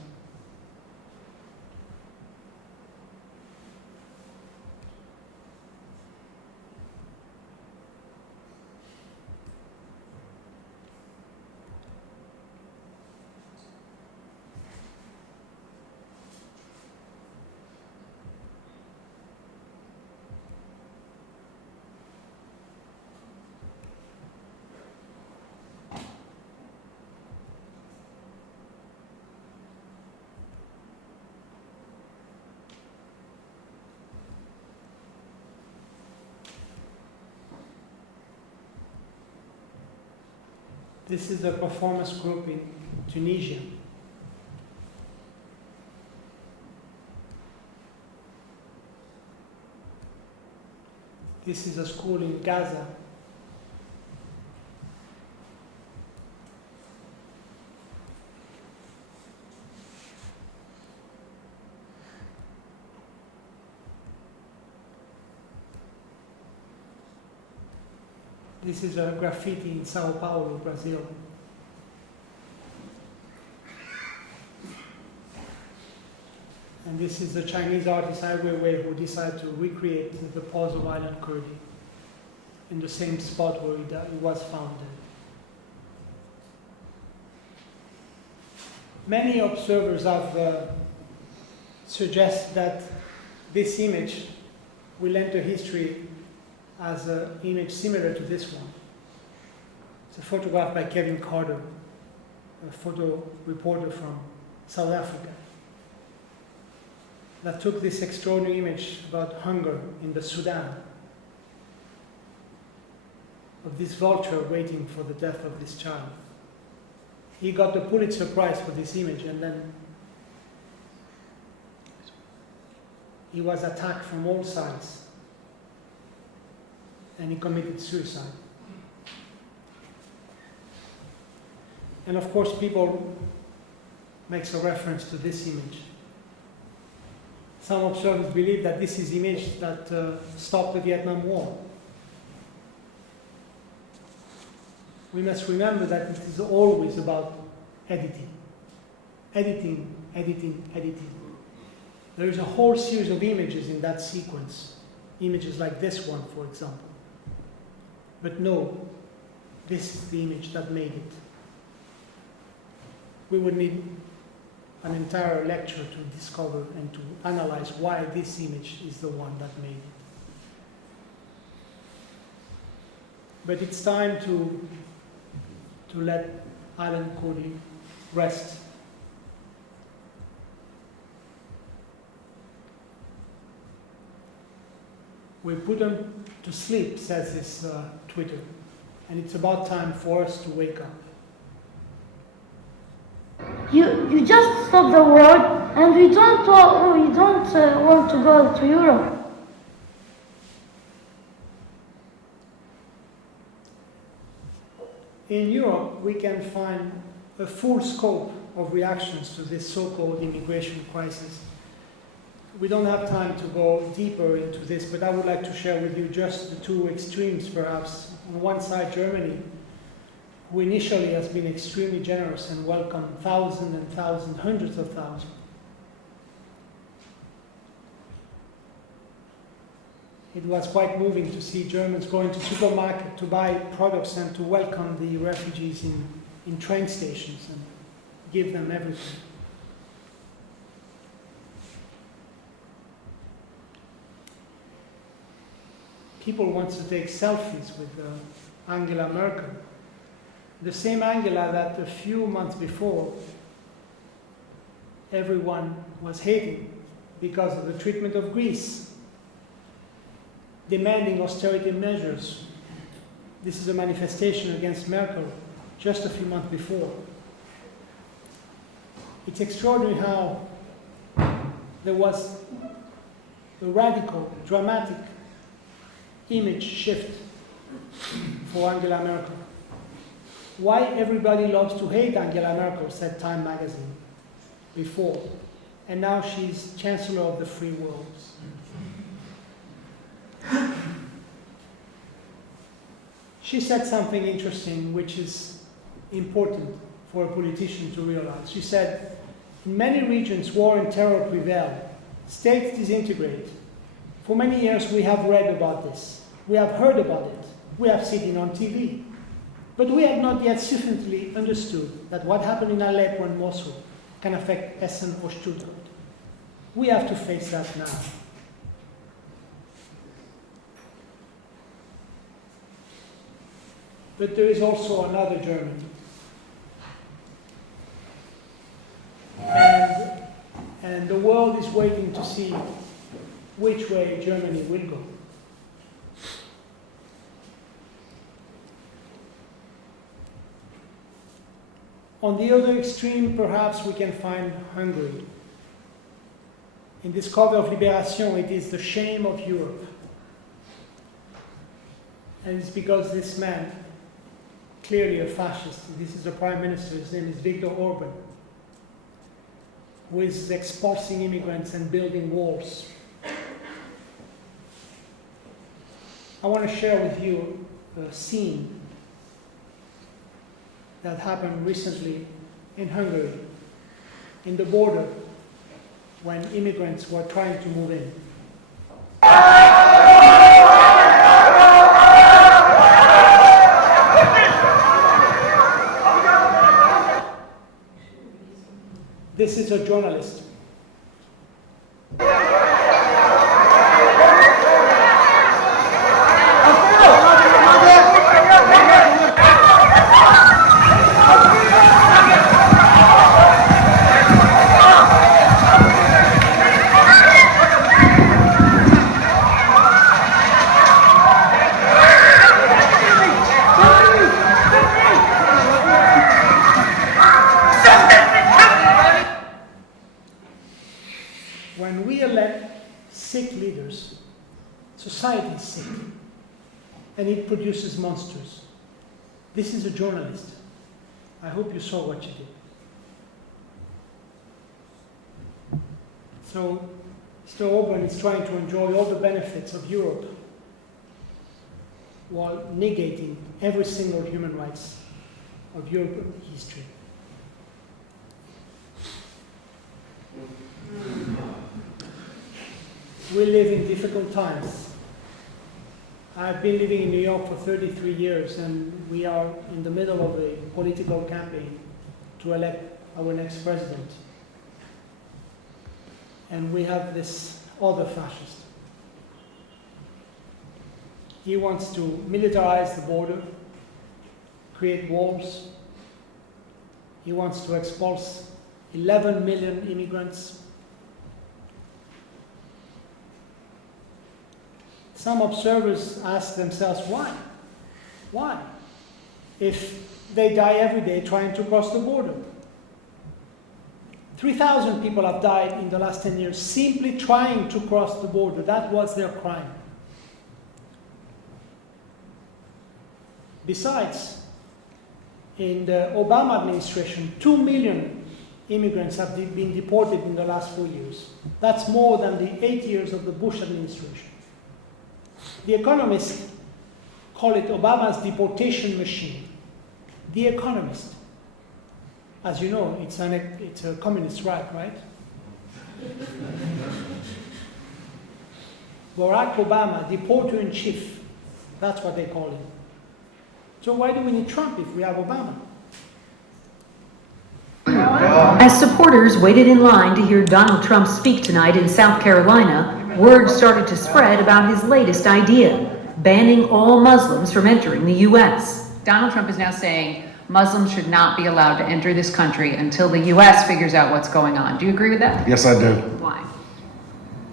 This is a performance group in Tunisia. This is a school in Gaza. This is a graffiti in Sao Paulo, Brazil. And this is the Chinese artist Ai Weiwei who decided to recreate the pose of Island Kurdi in the same spot where it was founded. Many observers have suggested that this image will enter history as an image similar to this one. It's a photograph by Kevin Carter, a photo reporter from South Africa, that took this extraordinary image about hunger in the Sudan, of this vulture waiting for the death of this child. He got the Pulitzer Prize for this image, and then he was attacked from all sides, and he committed suicide. And of course, people makes a reference to this image. Some observers believe that this is the image that stopped the Vietnam War. We must remember that it is always about editing. Editing, editing, editing. There is a whole series of images in that sequence. Images like this one, for example. But no, this is the image that made it. We would need an entire lecture to discover and to analyze why this image is the one that made it. But it's time to let Alan Kurdi rest. We put him to sleep, says this Twitter, and it's about time for us to wake up. You just stop the war, and we don't want to go to Europe. In Europe, we can find a full scope of reactions to this so-called immigration crisis. We don't have time to go deeper into this, but I would like to share with you just the two extremes, perhaps. On one side, Germany, who initially has been extremely generous and welcomed thousands and thousands, hundreds of thousands. It was quite moving to see Germans going to supermarket to buy products and to welcome the refugees in train stations and give them everything. People want to take selfies with Angela Merkel. The same Angela that a few months before everyone was hating because of the treatment of Greece, demanding austerity measures. This is a manifestation against Merkel just a few months before. It's extraordinary how there was a radical, dramatic image shift for Angela Merkel. Why everybody loves to hate Angela Merkel, said Time magazine before, and now she's Chancellor of the Free World. She said something interesting which is important for a politician to realize. She said, in many regions war and terror prevail, states disintegrate. For many years we have read about this, we have heard about it, we have seen it on TV. But we have not yet sufficiently understood that what happened in Aleppo and Mosul can affect Essen or Stuttgart. We have to face that now. But there is also another Germany. And the world is waiting to see which way Germany will go. On the other extreme, perhaps we can find Hungary. In this cover of Libération, it is the shame of Europe. And it's because this man, clearly a fascist, this is the prime minister, his name is Viktor Orban, who is expulsing immigrants and building walls. I want to share with you a scene that happened recently in Hungary, in the border, when immigrants were trying to move in. is a journalist. When we elect sick leaders, society is sick, and it produces monsters. This is a journalist. I hope you saw what you did. So, Mr. Orban is trying to enjoy all the benefits of Europe while negating every single human rights of European history. We live in difficult times. I've been living in New York for 33 years, and we are in the middle of a political campaign to elect our next president. And we have this other fascist. He wants to militarize the border, create walls. He wants to expulse 11 million immigrants. Some observers ask themselves, why? Why? If they die every day trying to cross the border. 3,000 people have died in the last 10 years simply trying to cross the border. That was their crime. Besides, in the Obama administration, 2 million immigrants have been deported in the last 4 years. That's more than the 8 years of the Bush administration. The economists call it Obama's deportation machine. The Economist. As you know, it's a communist right? Barack Obama, deporter-in-chief. That's what they call him. So why do we need Trump if we have Obama? As supporters waited in line to hear Donald Trump speak tonight in South Carolina, word started to spread about his latest idea, banning all Muslims from entering the U.S. Donald Trump is now saying Muslims should not be allowed to enter this country until the U.S. figures out what's going on. Do you agree with that? Yes, I do. Why?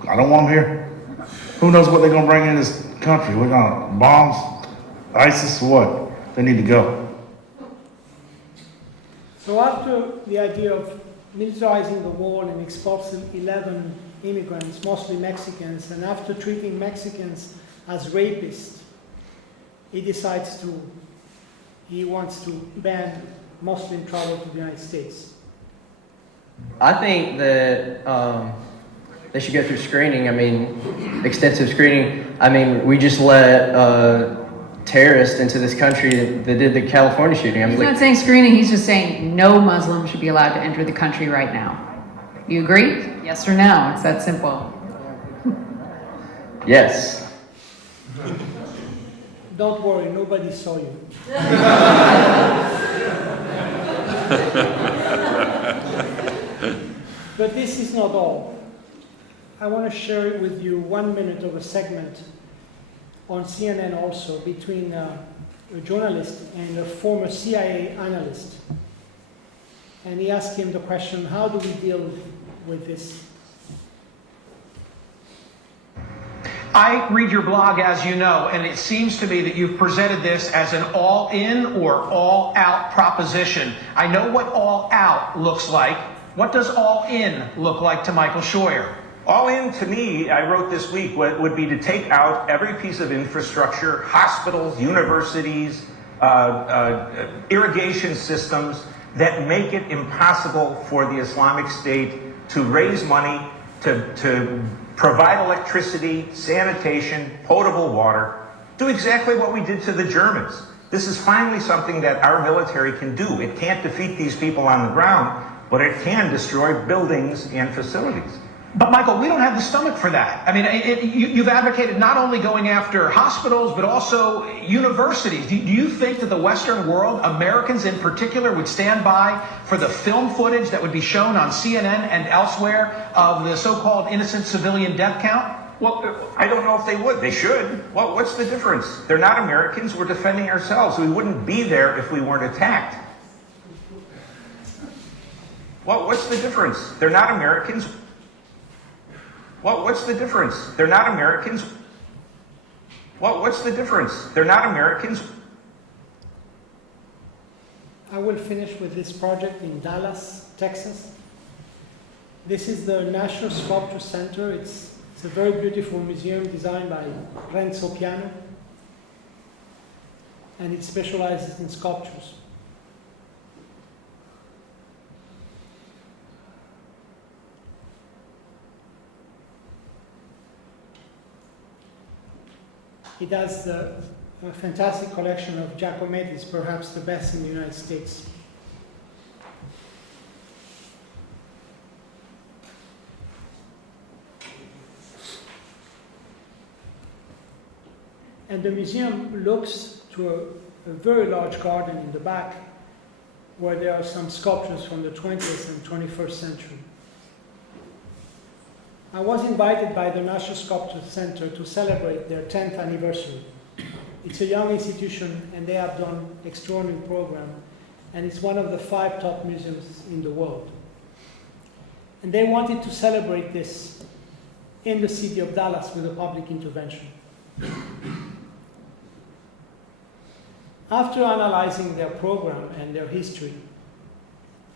I don't want them here. Who knows what they're going to bring in this country? We're going to bombs, ISIS, what? They need to go. So after the idea of militarizing the wall and expulsing 11 immigrants, mostly Mexicans, and after treating Mexicans as rapists, he wants to ban Muslim travel to the United States. I think that they should go through screening. I mean, extensive screening. I mean, we just let terrorists into this country that did the California shooting. He's not saying screening, he's just saying no Muslim should be allowed to enter the country right now. You agree? Yes or no? It's that simple. Yes. Don't worry, nobody saw you. But this is not all. I want to share with you 1 minute of a segment on CNN also between a journalist and a former CIA analyst. And he asked him the question, how do we deal with this? I read your blog, as you know, and it seems to me that you've presented this as an all-in or all-out proposition. I know what all-out looks like. What does all-in look like to Michael Scheuer? All in, to me, I wrote this week, would be to take out every piece of infrastructure, hospitals, universities, irrigation systems that make it impossible for the Islamic State to raise money, to provide electricity, sanitation, potable water, do exactly what we did to the Germans. This is finally something that our military can do. It can't defeat these people on the ground, but it can destroy buildings and facilities. But Michael, we don't have the stomach for that. I mean, you've advocated not only going after hospitals, but also universities. Do you think that the Western world, Americans in particular, would stand by for the film footage that would be shown on CNN and elsewhere of the so-called innocent civilian death count? Well, I don't know if they would. They should. Well, what's the difference? They're not Americans. We're defending ourselves. We wouldn't be there if we weren't attacked. Well, what's the difference? They're not Americans. Well, what's the difference? They're not Americans. Well, what's the difference? They're not Americans. I will finish with this project in Dallas, Texas. This is the National Sculpture Center. It's a very beautiful museum designed by Renzo Piano, and it specializes in sculptures. It has a fantastic collection of Giacomettis, perhaps the best in the United States. And the museum looks to a very large garden in the back where there are some sculptures from the 20th and 21st century. I was invited by the National Sculpture Center to celebrate their 10th anniversary. It's a young institution and they have done an extraordinary program, and it's one of the 5 top museums in the world. And they wanted to celebrate this in the city of Dallas with a public intervention. After analyzing their program and their history,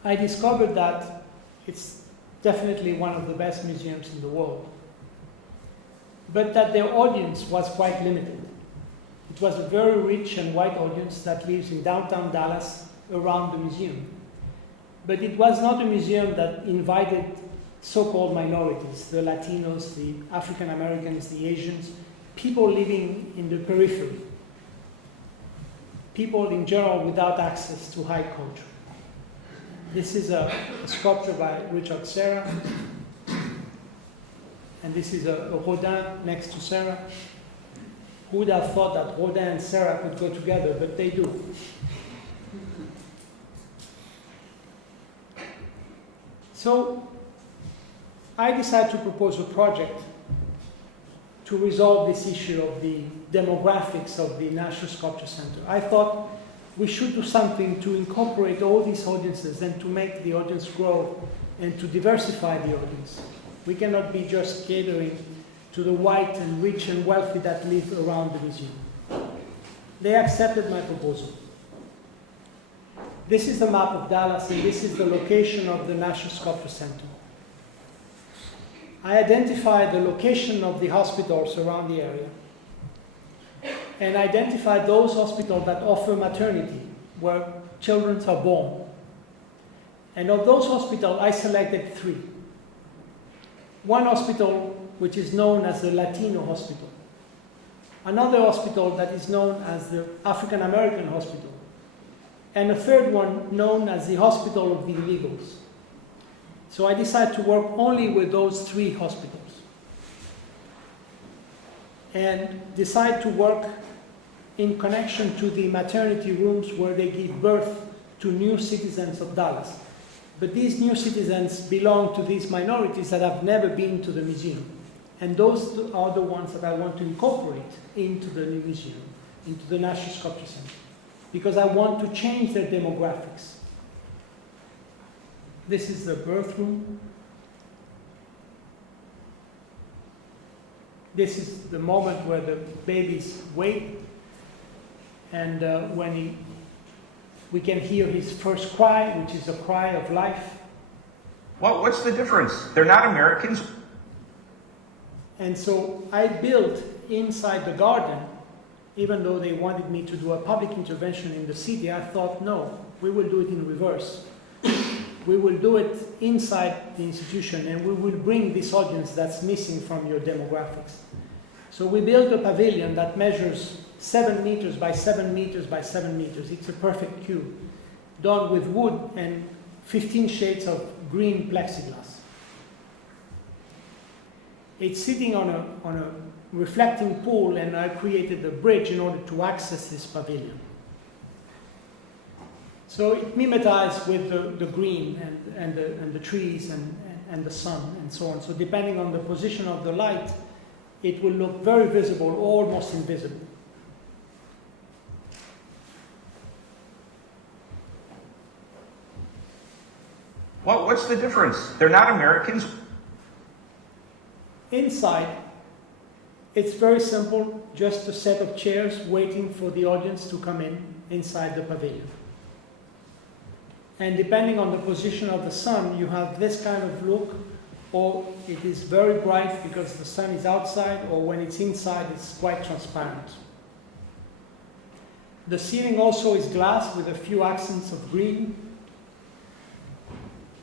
I discovered that it's definitely one of the best museums in the world, but that their audience was quite limited. It was a very rich and white audience that lives in downtown Dallas around the museum. But it was not a museum that invited so-called minorities, the Latinos, the African Americans, the Asians, people living in the periphery, people in general without access to high culture. This is a sculpture by Richard Serra, and this is a Rodin next to Serra. Who would have thought that Rodin and Serra could go together, but they do. So I decided to propose a project to resolve this issue of the demographics of the National Sculpture Center. I thought we should do something to incorporate all these audiences and to make the audience grow and to diversify the audience. We cannot be just catering to the white and rich and wealthy that live around the museum. They accepted my proposal. This is the map of Dallas, and this is the location of the National Sculpture Center. I identified the location of the hospitals around the area, and identified those hospitals that offer maternity, where children are born. And of those hospitals, I selected 3. One hospital which is known as the Latino Hospital. Another hospital that is known as the African American Hospital. And a third one known as the Hospital of the Illegals. So I decided to work only with those 3 hospitals. And decide to work in connection to the maternity rooms where they give birth to new citizens of Dallas. But these new citizens belong to these minorities that have never been to the museum. And those are the ones that I want to incorporate into the new museum, into the National Sculpture Center, because I want to change their demographics. This is the birth room. This is the moment where the babies wait, and when we can hear his first cry, which is a cry of life. Well, what's the difference? They're not Americans. And so I built inside the garden, even though they wanted me to do a public intervention in the city, I thought, no, we will do it in reverse. We will do it inside the institution, and we will bring this audience that's missing from your demographics. So we built a pavilion that measures 7 meters by 7 meters by 7 meters. It's a perfect cube, done with wood and 15 shades of green plexiglass. It's sitting on a reflecting pool, and I created a bridge in order to access this pavilion. So it mimetized with the green and the trees and the sun and so on. So depending on the position of the light, it will look very visible, or almost invisible. What's the difference? They're not Americans. Inside, it's very simple, just a set of chairs waiting for the audience to come in inside the pavilion. And depending on the position of the sun, you have this kind of look, or it is very bright because the sun is outside, or when it's inside, it's quite transparent. The ceiling also is glass with a few accents of green.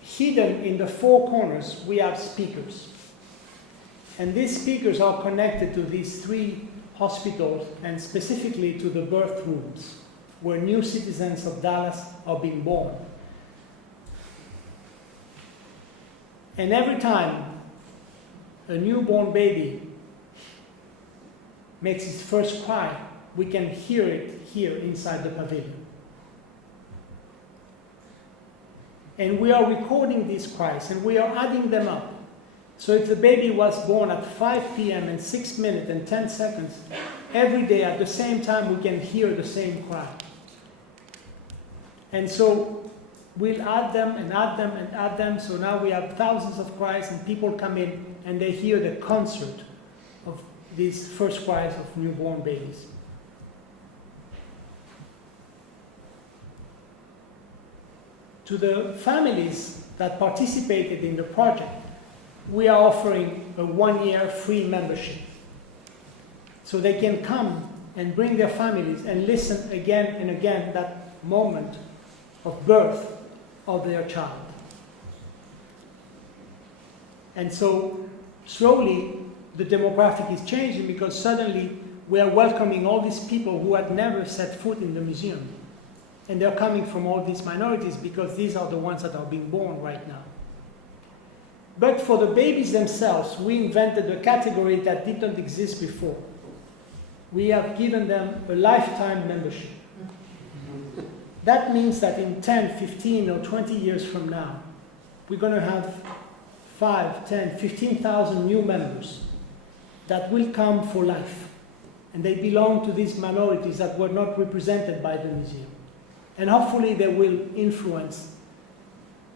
Hidden in the four corners, we have speakers. And these speakers are connected to these three hospitals, and specifically to the birth rooms, where new citizens of Dallas are being born. And every time a newborn baby makes its first cry, we can hear it here inside the pavilion. And we are recording these cries, and we are adding them up. So if the baby was born at 5 p.m. and 6 minutes and 10 seconds, every day at the same time we can hear the same cry. And so we'll add them and add them and add them. So now we have thousands of cries, and people come in and they hear the concert of these first cries of newborn babies. To the families that participated in the project, we are offering a 1-year free membership. So they can come and bring their families and listen again and again that moment of birth of their child. And so slowly the demographic is changing, because suddenly we are welcoming all these people who had never set foot in the museum. And they're coming from all these minorities, because these are the ones that are being born right now. But for the babies themselves, we invented a category that didn't exist before. We have given them a lifetime membership. That means that in 10, 15, or 20 years from now, we're going to have 5, 10, 15,000 new members that will come for life. And they belong to these minorities that were not represented by the museum. And hopefully they will influence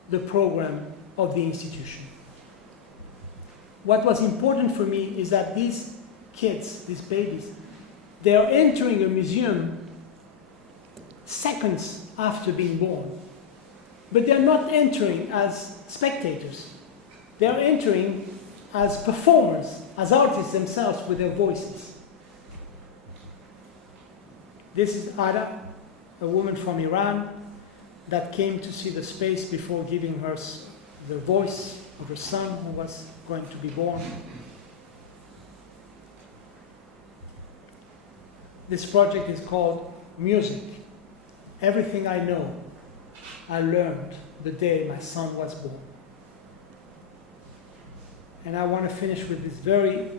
the program of the institution. What was important for me is that these kids, these babies, they are entering a museum seconds after being born. But they're not entering as spectators. They're entering as performers, as artists themselves with their voices. This is Ada, a woman from Iran that came to see the space before giving her the voice of her son who was going to be born. This project is called Music. Everything I know, I learned the day my son was born. And I want to finish with this very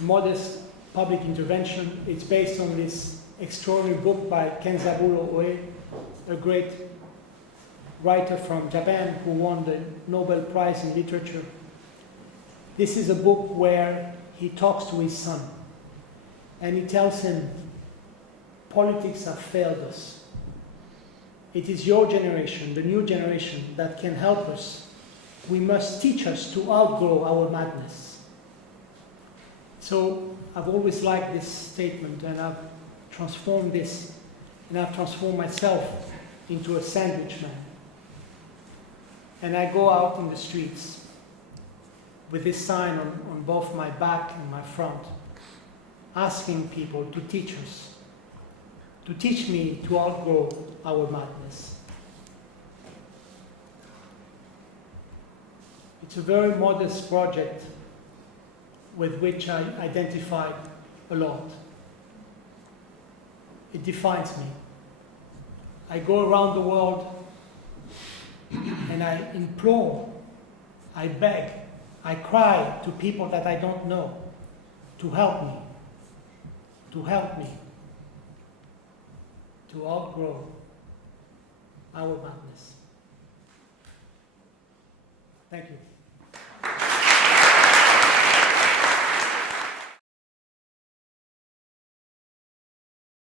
modest public intervention. It's based on this extraordinary book by Kenzaburo Oe, a great writer from Japan who won the Nobel Prize in Literature. This is a book where he talks to his son, and he tells him, politics have failed us. It is your generation, the new generation, that can help us. We must teach us to outgrow our madness. So I've always liked this statement, and I've transformed this, and I've transformed myself into a sandwich man. And I go out in the streets with this sign on both my back and my front, asking people to teach us, to teach me to outgrow our madness. It's a very modest project with which I identified a lot. It defines me. I go around the world and I implore, I beg, I cry to people that I don't know to help me, to outgrow our madness. Thank you.